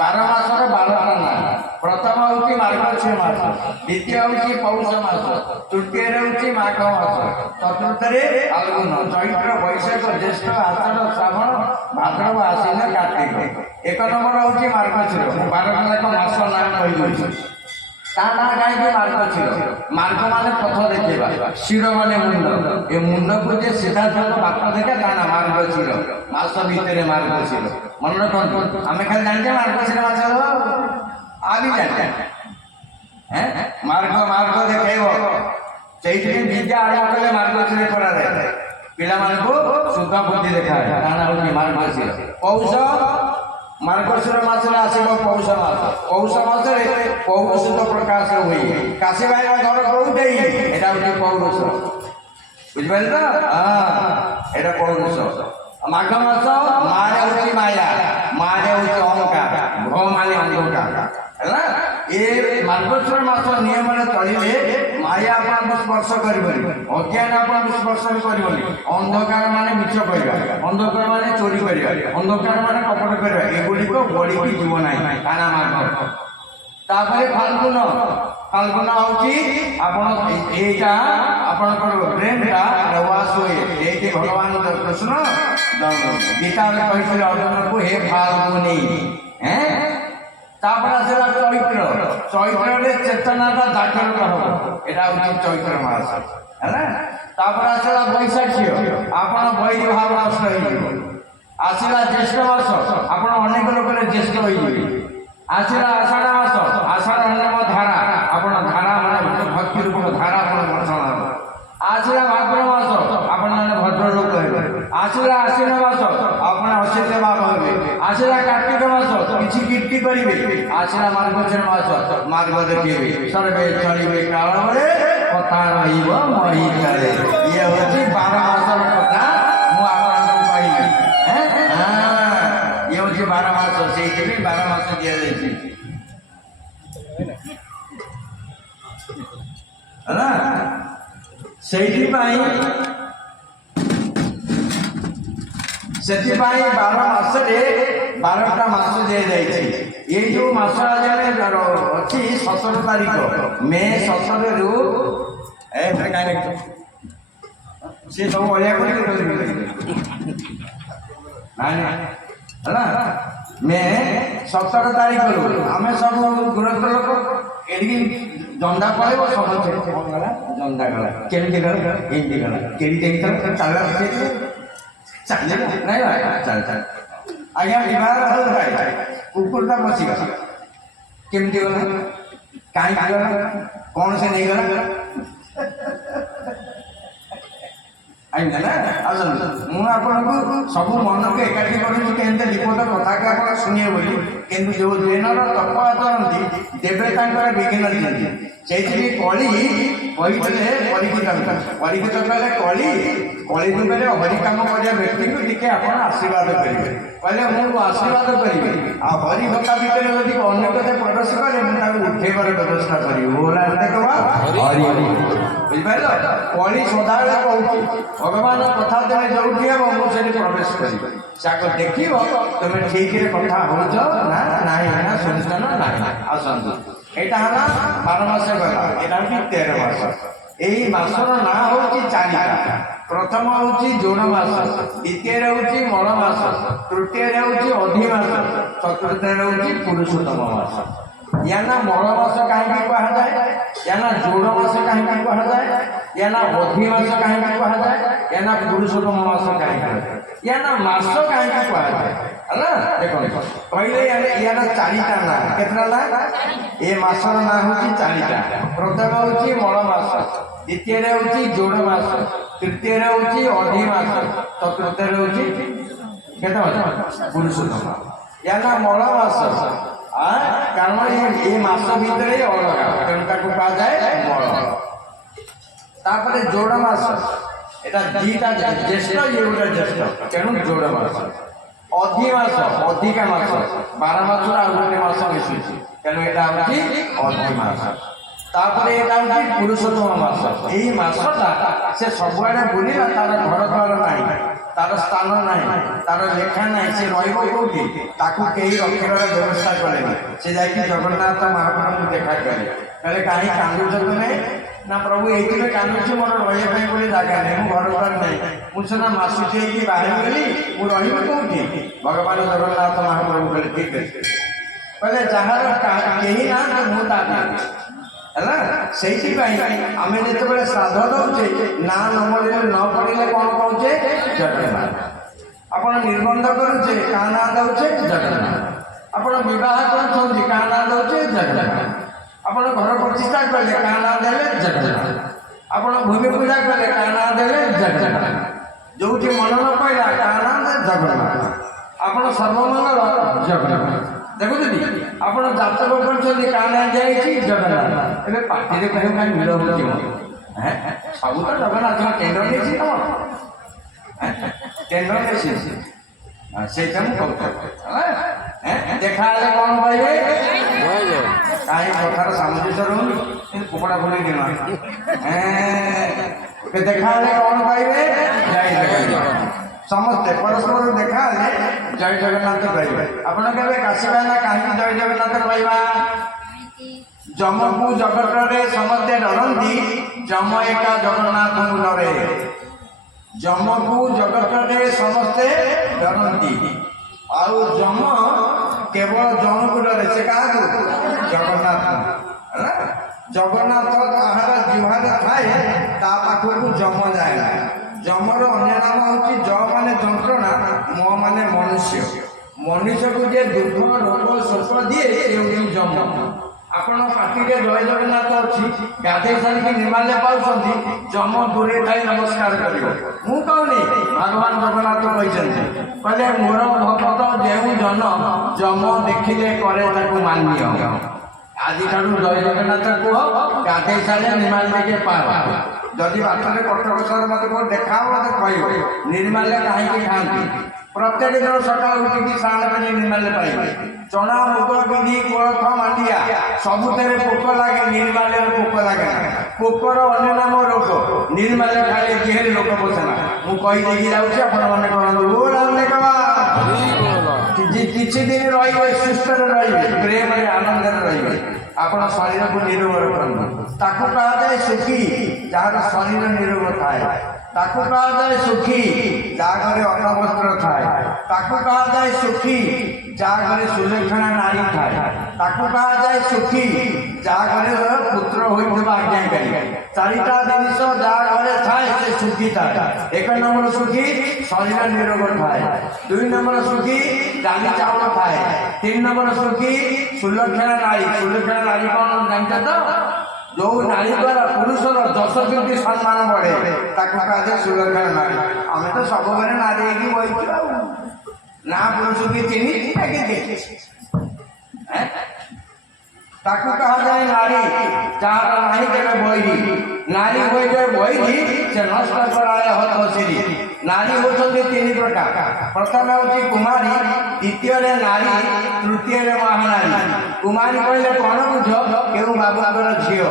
12 ମାସର 12ଟା ନାଁ। ପ୍ରଥମ ହେଉଛି ମାର୍ଗଶୀର ମାସ, ଦ୍ୱିତୀୟ ହେଉଛି ପୌଷ ମାସ, ତୃତୀୟରେ ହେଉଛି ମାଘ ମାସ, ଚତୁର୍ଥରେ ଫାଲ୍ଗୁନ, ଚୈତ୍ର, ବୈଶାଖ, ଜ୍ୟେଷ୍ଠ, ଆଷାଢ଼, ଶ୍ରାବଣ, ଭାଦ୍ରବ, ଆଶ୍ୱିନ, କାର୍ତ୍ତିକ। 1 ନମ୍ବର ହେଉଛି ମାର୍ଗଶୀର। ମୁଁ 12ଟା ଯାକ ମାସ ନାଁ କହିଦେଉଛି। ତା ନାଁ କାହିଁକି ମାର୍ଗଶୀର? ମାର୍ଗ ମାନେ ପଥ ଦେଖେଇବା, ଶିର ମାନେ ମୁଣ୍ଡ। ଏ ମୁଣ୍ଡକୁ ଯେ ସିଧାସଳଖ ବାଟ ଦେଖେ ତା ନାଁ ମାର୍ଗଶୀର। ମାସ ଭିତରେ ମାର୍ଗଶୀର। ମନେ ରଖନ୍ତୁ, ଆମେ ଖାଲି ଜାଣିଛେ ମାର୍ଗଶୀର ମାସ ଆଜି ଜାଣିଛେ ମାର୍ଗ ମାର୍ଗ ଦେଖେଇବ। ସେଇଥିପାଇଁ ବିଦ୍ୟା ଆରମ୍ଭ କଲେ ମାର୍ଗଶୀର କରାଯାଏ। ପିଲାମାନଙ୍କୁ ଶୁଦ୍ଧ ବୁଦ୍ଧି ଦେଖାଏ। ତା ନାଁ ହେଉଛି ମାର୍ଗଶୀର। ପୌଷ, ମାର୍ଗଶୀର ମାସରେ ଆସିବ ପୌଷ ମାସ। ପୌଷ ମାସରେ ପୌରୁଷ ପ୍ରକାଶ ହୁଏ। କାଶୀ ଭାଇଙ୍କ ଘର କୋଉଠି? ଏଟା ହେଉଛି ପୌରୁଷ। ବୁଝିପାରିଲେ ତ? ଏଟା ପୌରୁଷ। ମାଘ ମାସ, ମାରେ ହେଉଛି ମାୟା, ମାରେ ହେଉଛି ଅହଙ୍କାର, ଭ ମାନେ ଅନ୍ଧକାର ହେଲା। ଏ ମାର୍ଗଶୀର ମାସ ନିୟମରେ ଚଳିଲେ ମାୟା ଆପଣଙ୍କୁ ସ୍ପର୍ଶ କରିବନି, ଅଜ୍ଞାନ ଆପଣଙ୍କୁ ସ୍ପର୍ଶ କରିବନି। ଅନ୍ଧକାର ମାନେ ମିଛ କରିବା, ଅନ୍ଧକାର ମାନେ ଚୋରି କରିବା, ଅନ୍ଧକାର ମାନେ କପଟ କରିବା, ଏଗୁଡ଼ିକ ବଳିକି ଯିବ ନାହିଁ। ତା ନାଁ ମାର୍ଗ। ତାପରେ ଫାଲ୍ଗୁନ। ଫାଲ୍ଗୁନ ହେଉଛି ଆପଣ ଏଇଟା ଆପଣଙ୍କର ବ୍ରେନ୍ଟା ୱାସ୍ ହୁଏ। ଏଇଠି ଭଗବାନ କୃଷ୍ଣ ଗୀତାରେ କହିଥିଲେ ଅର୍ଜୁନକୁ, ହେ ଫାଲ୍ଗୁନି। ତାପରେ ଆସିଲା ଚୈତ୍ର। ଚୈତ୍ରରେ ଚେତନାଟା ଜାଗ୍ରତ ହବ। ଏଟା ହେଉଛି ଚୈତ୍ର ମାସ ହେଲା। ତାପରେ ଆସିଲା ବୈଶାଖୀ, ଆପଣ ବୈରୀ ଭାବ ନଷ୍ଟ ହେଇଯିବ। ଆସିଲା ଜ୍ୟେଷ୍ଠ ମାସ, ଆପଣ ଅନେକ ଲୋକରେ ଜ୍ୟେଷ୍ଠ ହେଇଯିବେ। ଆସିଲା ଆଷାଢ଼ ମାସ, ଆଷାଢ଼ ନାମ ଧାରା, ଆପଣ ଧାରା ମାନେ ଭକ୍ତି ରୂପ ଧାରା ଆପଣ ବର୍ଷଣ ହେବ। ଆସିଲା ଭାଦ୍ର ମାସ, ଆପଣମାନେ ଭଦ୍ର ଲୋକ ହେବେ। ଆସିଲା ଆଶ୍ୱିନ ମାସ, ଆପଣ ଅଶ୍ଵିନ ଭାବ ହେବେ। ଆସିଲା କାର୍ତ୍ତିକ ମାସ, କିଛି କୀର୍ତ୍ତି କରିବେ। ଆସିଲା ମାର୍ଗଶୀର ମାସ, ମାର୍ଗ ଦେଖେଇବେ। ସର୍ବେ ଚଳିବେ କାଳରେ, କଥା ରହିବ ମହିକାରେ। ଇଏ ହେଉଛି 12 ମାସର କଥା ମୁଁ ଆପଣଙ୍କୁ କହିବି। ଇଏ ହେଉଛି 12 ମାସ। ସେଇଥିପାଇଁ 12 ମାସ ଦିଆଯାଇଛି ହେଲା। ସେଥିପାଇଁ 12 ମାସରେ 12ଟା ମାସ ଦିଆଯାଇଛି। ଏଇ ଯୋଉ ମାସ ଆଜି ଅଛି 17 ତାରିଖ, ମେ 17ରୁ ସେ ସବୁ ଅଳିଆ କରିବେ ହେଲା। ମେ 17 ତାରିଖରୁ ଆମେ ସବୁ ଦୂରସ୍ଥ ଲୋକ ଏଠିକି ଜନ୍ଦା ପଳେଇବ। ସମସ୍ତେ ଜନ୍ଦା ଗଲା, କେମିତି ଗଲା, ଏମିତି ଗଲା, କେମିତି ଚାଲ ଚାଲିଲା ନାଇଁ ଚାଲ ଚାଲ ଆଜ୍ଞା ବିବାହ ଭାଇ କୁକୁରଟା ବସିଗଲା, କେମିତି ଗଲା, କାହିଁକି ଗଲା, କ'ଣ ସେ ନେଇଗଲା? ମୁଁ ଆପଣଙ୍କୁ ସବୁ ମନକୁ ଏକାଠି କରୁଛି କେମିତି ବିପଦ କଥାକୁ ଆପଣ ଶୁଣିବେ ବୋଲି। କିନ୍ତୁ ଯେଉଁ ଦିନର ତପ ଆଚରନ୍ତି ଦେବେ ତାଙ୍କର ବିଘ୍ନ ଦିଅନ୍ତି। ସେଇଥିପାଇଁ କଳି କହିଥିଲେ ପରୀକ୍ଷିତ କହିଲେ କଳି ଯୁଗରେ ହରି କାମ କରିବା ବ୍ୟକ୍ତିଙ୍କୁ ଟିକେ ଆପଣ ଆଶୀର୍ବାଦ କରିବେ। କହିଲେ ମୁଁ ଆଶୀର୍ବାଦ କରିବି, ଆଉ ହରି ଭକ୍ତା ଭିତରେ ଯଦି ଅନ୍ୟ କଥା ପ୍ରବେଶ କରେ ମୁଁ ତାକୁ ଉଠେଇବାର ବ୍ୟବସ୍ଥା କରିବି। ବୁଝିପାରିଲ? କଳି ସଦାବେଳେ କହୁଛି ଭଗବାନ କଥା ତମେ ଯୋଉଠି ହେବ ମୁଁ ସେଠି ପ୍ରବେଶ କରିବି। ତାକୁ ଦେଖିବ ତମେ ଠିକରେ କଥା ହଉଛ ନା ନାହିଁ, ନା ଶୁଣିଛ ନା ନାହିଁ। ଆସନ୍ତୁ, ଏଇଟା ହେଲା 12 ମାସ ଗଲା, ଏଇଟା ହେଉଛି 13 ମାସ। ଏଇ ମାସର ନାଁ ହେଉଛି 4ଟା। ପ୍ରଥମ ହେଉଛି ଜୋଡ଼ ମାସ, ଦ୍ୱିତୀୟରେ ହେଉଛି ମଳ ମାସ, ତୃତୀୟରେ ହେଉଛି ଅଧି ମାସ, ଚତୁର୍ଥରେ ହେଉଛି ପୁରୁଷୋତ୍ତମ ମାସ। ୟା ନା ମଳ ମାସ କାହିଁକି କୁହାଯାଏ, ୟା ନା ଜୋଡ଼ ମାସ କାହିଁକି କୁହାଯାଏ, ୟା ନା ଅଧି ମାସ କାହିଁକି କୁହାଯାଏ, ୟା ନା ପୁରୁଷୋତ୍ତମ ମାସ କାହିଁକି କୁହାଯାଏ, ୟା ନା ମାସ କାହିଁକି କୁହାଯାଏ ହେଲା। ଦେଖନ୍ତୁ କହିଲେ ୟା ନା 4ଟା ନାଁ। କେତେଟା ନାଁ? ଏ ମାସର ନାଁ ହେଉଛି 4ଟା। ପ୍ରଥମ ହେଉଛି ମଳ ମାସ, ଦ୍ୱିତୀୟରେ ହେଉଛି ଜୋଡ଼ ମାସ, ତୃତୀୟରେ ହେଉଛି ଅଧି ମାସ, ଚତୁର୍ଥରେ ହେଉଛି କେତେ ମାସ? ପୁରୁଷୋତ୍ତମ। ୟା ନା ମଳ ମାସ, କାରଣ ଏ ମାସ ଭିତରେ ଅଲଗା, ତେଣୁ ତାକୁ କୁହାଯାଏ ମଳ। ତାପରେ ଜୋଡ଼ ମାସ, এটা দুইটা জ্যେষ্ঠ ଇଏ ଗୋଟେ ଜ୍ୟେଷ୍ଠ, ତେଣୁ ଜୋଡ଼ ମାସ। ଅଧି ମାସ, ଅଧିକା ମାସ, 12 ମାସରୁ ଆଉ ଗୋଟେ ମାସ ମିଶୁଛି, ତେଣୁ ଏଇଟା ହେଉଛି ଅଧି ମାସ। ତାପରେ ଏଇଟା ହେଉଛି ପୁରୁଷୋତ୍ତମ ମାସ। ଏଇ ମାସଟା ସେ ସବୁଆଡ଼େ ବୁଲିଲା, ତାର ଘର ଦ୍ୱାର ନାହିଁ, ତାର ସ୍ଥାନ ନାହିଁ, ତାର ଲେଖା ନାହିଁ, ସେ ରହିବ କୋଉଠି? ତାକୁ କେହି ରଖିବାର ବ୍ୟବସ୍ଥା କରେନି। ସେ ଯାଇକି ଜଗନ୍ନାଥ ମହାପ୍ରଭୁଙ୍କୁ ଦେଖା କରେ, କହିଲେ କାହିଁ କାନ୍ଦୁଛ ତୁମେ? ନା ପ୍ରଭୁ ଏଇଥିରେ କାନ୍ଦୁଛି, ମୋର ରହିବା ପାଇଁ ବୋଲି ଜାଗା ନାହିଁ, ମୁଁ ଘର ଦ୍ୱାର ନାହିଁ, ମୁଁ ସିନା ମାସୁଛି ହେଇକି ବାହାରିଗଲି, ମୁଁ ରହିବି କୋଉଠି? ଭଗବାନ ଜଗନ୍ନାଥ ମହାପ୍ରଭୁ କହିଲେ ଠିକ୍ ଅଛି, କହିଲେ ଯାହାର କେହି ନାହାନ୍ତି ମୁଁ ତା ହେଲା। ସେଇଥିପାଇଁ ଆମେ ଯେତେବେଳେ ଶ୍ରାଦ୍ଧ ଦଉଛେ ନା ନ ପଡ଼ିଲେ କ'ଣ କହୁଛେ? ଜଗନ୍ନାଥ। ଆପଣ ନିର୍ବନ୍ଧ କରୁଛେ କାହା ନାଁ ଦେଉଛେ? ଜଗନ୍ନାଥ। ଆପଣ ବିବାହ କରୁଛନ୍ତି କାହା ନାଁ ଦେଉଛେ? ଜଗନ୍ନାଥ। ଆପଣ ଘର ପ୍ରତିଷ୍ଠା କଲେ କାହା ନାଁ ଦେଲେ? ଜଗନ୍ନାଥ। ଆପଣ ଭୂମି ପୂଜା କଲେ କାହା ନାଁ ଦେଲେ? ଜଗନ୍ନାଥ। ଯୋଉଠି ମନ ନ ପାଇଲା କାହା ନାଁ ଦେଲେ? ଜଗନ୍ନାଥ। ଆପଣ ସର୍ବମଙ୍ଗଳ ଜଗନ୍ନାଥ। ଦେଖୁଛନ୍ତି, ଆପଣ ଜାତକ କରୁଛନ୍ତି କାହା ନାଁ ଦିଆଯାଇଛି? ଜଗନ୍ନାଥ। ଏବେ ପାଟିରେ କହିବ କାହିଁ ଭିଡ଼ ହେଉଛି? ସବୁ ତ ଜଗନ୍ନାଥ କେନ୍ଦ୍ର ନେଇଛି, ତମ କେନ୍ଦ୍ର ନେଇଛି, ସେଇଟା ମୁଁ କହୁଛି। ଦେଖା ହେଲେ କ'ଣ କହିବେ? କାହିଁ କଥାର ସାମଞ୍ଜସ୍ୟ ରହୁନି, କୁକୁଡ଼ା ଫୁଲେଇ ଦିନ ଦେଖା ହେଲେ କ'ଣ କହିବେ? ଜୟ ଜଗନ୍ନାଥ। ସମସ୍ତେ ପରସ୍ପର ଦେଖା ହେଲେ ଜୟ ଜଗନ୍ନାଥ କହିବେ। ଆପଣ କେବେ କାଶିବା ନା କାହିଁକି ଜୟ ଜଗନ୍ନାଥ କହିବା? ଯମକୁ ଜଗତରେ ସମସ୍ତେ ଡରନ୍ତି, ଯମ ଏକା ଜଗନ୍ନାଥଙ୍କୁ ଡରେ। ଯମକୁ ଜଗତରେ ସମସ୍ତେ ଡରନ୍ତି, ଆଉ ଯମ କେବଳ ଜଣକୁ ଡରେ, ସେ କାହାକୁ? ଜଗନ୍ନାଥ। ଜଗନ୍ନାଥ କାହାର ଜିହ୍ୱାରେ ଥାଏ ତା ପାଖକୁ ଯମ ଯାଏ ନା। ଯମର ଅନ୍ୟ ନାମ ହେଉଛି ଜ ମାନେ ଯନ୍ତ୍ରଣା, ମ ମାନେ ମନୁଷ୍ୟ। ମନୁଷ୍ୟକୁ ଯିଏ ଦୁଃଖ ରୋଗ ଶୋକ ଦିଏ ସେ ହେଉଛି ଯମ। ଆପଣ ପାଟିରେ ଜୟ ଜଗନ୍ନାଥ ଅଛି, ଗାଧେଇ ସାରିକି ନିମାଲ୍ୟ ପାଉଛନ୍ତି, ଯମ ଦୂରେ ଥାଇ ନମସ୍କାର କରିବ। ମୁଁ କହୁନି, ଭଗବାନ ଜଗନ୍ନାଥ କହିଛନ୍ତି, କହିଲେ ମୋର ଭକ୍ତ ଯେଉଁ ଜନ ଯମ ଦେଖିଲେ କରେ ତାକୁ ମାନ୍ୟ। ଆଜିଠାରୁ ଜୟ ଜଗନ୍ନାଥ କୁହ, ଗାଧେଇ ସାରିଲେ ନିମାଲ୍ୟ ପାଅ। ଯଦି ବାଟରେ କଟକ ସହର ମତେ କୋଉ ଦେଖା ହବ ମତେ କହିବ ନିର୍ମାଲ୍ୟ କାହିଁକି ଖାଆନ୍ତି? ପ୍ରତ୍ୟେକ ଦିନ ସକାଳୁ ଉଠିକି ସ୍ନାନ କରି ନିର୍ମାଲ୍ୟ ପାଇବେ। ଚଣା ମୁଗ ବିରି କୋଳଥ ମାଣ୍ଡିଆ ସବୁଥିରେ ପୋକ ଲାଗେ, ନିର୍ମାଲ୍ୟରେ ପୋକ ଲାଗେ ନା। ପୋକର ଅନ୍ୟ ନାମ ରୋଗ, ନିର୍ମାଲ୍ୟ ଖାଇଲେ ଦେହରେ ରୋଗ ବସେ ନା। ମୁଁ କହିଦେଇକି ଯାଉଛି, ଆପଣ ମନେ କରନ୍ତୁ। କିଛି ଦିନ ରହିବେ, ସୁସ୍ଥରେ ରହିବେ, ପ୍ରେମରେ ଆନନ୍ଦରେ ରହିବେ। ଆପଣ ଶରୀରକୁ ନିରୋଗ ରଖନ୍ତୁ। ତାକୁ କୁହାଯାଏ ସୁଖୀ ଯାହାର ଶରୀର ନିରୋଗ ଥାଏ। ତାକୁ କୁହାଯାଏ ସୁଖୀ ଯାହା ଘରେ ଅର୍ଣ୍ଣବସ୍ତ୍ର ଥାଏ। ତାକୁ କୁହାଯାଏ ସୁଖୀ ଯାହା ଘରେ ସୁଲକ୍ଷଣା ନାରୀ ଥାଏ। ତାକୁ କୁହାଯାଏ ସୁଖୀ ଯାହା ଘରେ ପୁତ୍ର ହୋଇଥିବା ଆଜ୍ଞାକାରୀ। ଚାରିଟା ଜିନିଷ ଯାହା ଘରେ ଥାଏ ସେ ସୁଖୀ ଥାଏ। ଏକ ନମ୍ବର ସୁଖୀ ଶରୀର ନିରୋଗ ଥାଏ। ଦୁଇ ନମ୍ବର ସୁଖୀ ଡାଲି ଚାଉଳ ଥାଏ। ତିନି ନମ୍ବର ସୁଖୀ ସୁଲକ୍ଷଣା ନାରୀ। ସୁଲକ୍ଷଣା ନାରୀ କ'ଣ ଜାଣିଛ ତ? ଯୋଉ ନାରୀ ଦ୍ୱାରା ପୁରୁଷର 10 କୋଟି ସମ୍ମାନ ବଢେ, ତାକୁ କୁହାଯାଏ ସୁଲକ୍ଷଣା ନାରୀ। ଆମେ ତ ସବୁବେଳେ ନାରୀ ହେଇକି ବହିଛୁ ଆଉ ନା ପୁରୁଷକୁ ଚିହ୍ନି ତାକୁ କୁହାଯାଏ ନାରୀ ଯାହାର ନାହିଁ କେବେ ବୈରୀ। ନାରୀ ହୋଇଯାଏ ବୈରୀ, ସେ ନଷ୍ଟ କରାଏ ହତ ସିରି। ନାରୀ ହେଉଛନ୍ତି 3 ପ୍ରକାର। ପ୍ରଥମେ ହେଉଛି କୁମାରୀ, ଦ୍ୱିତୀୟରେ ନାରୀ, ତୃତୀୟରେ ମହାନାରୀ। କୁମାରୀ କହିଲେ କ'ଣ ବୁଝ? କେଉଁ ବାବୁଙ୍କର ଝିଅ।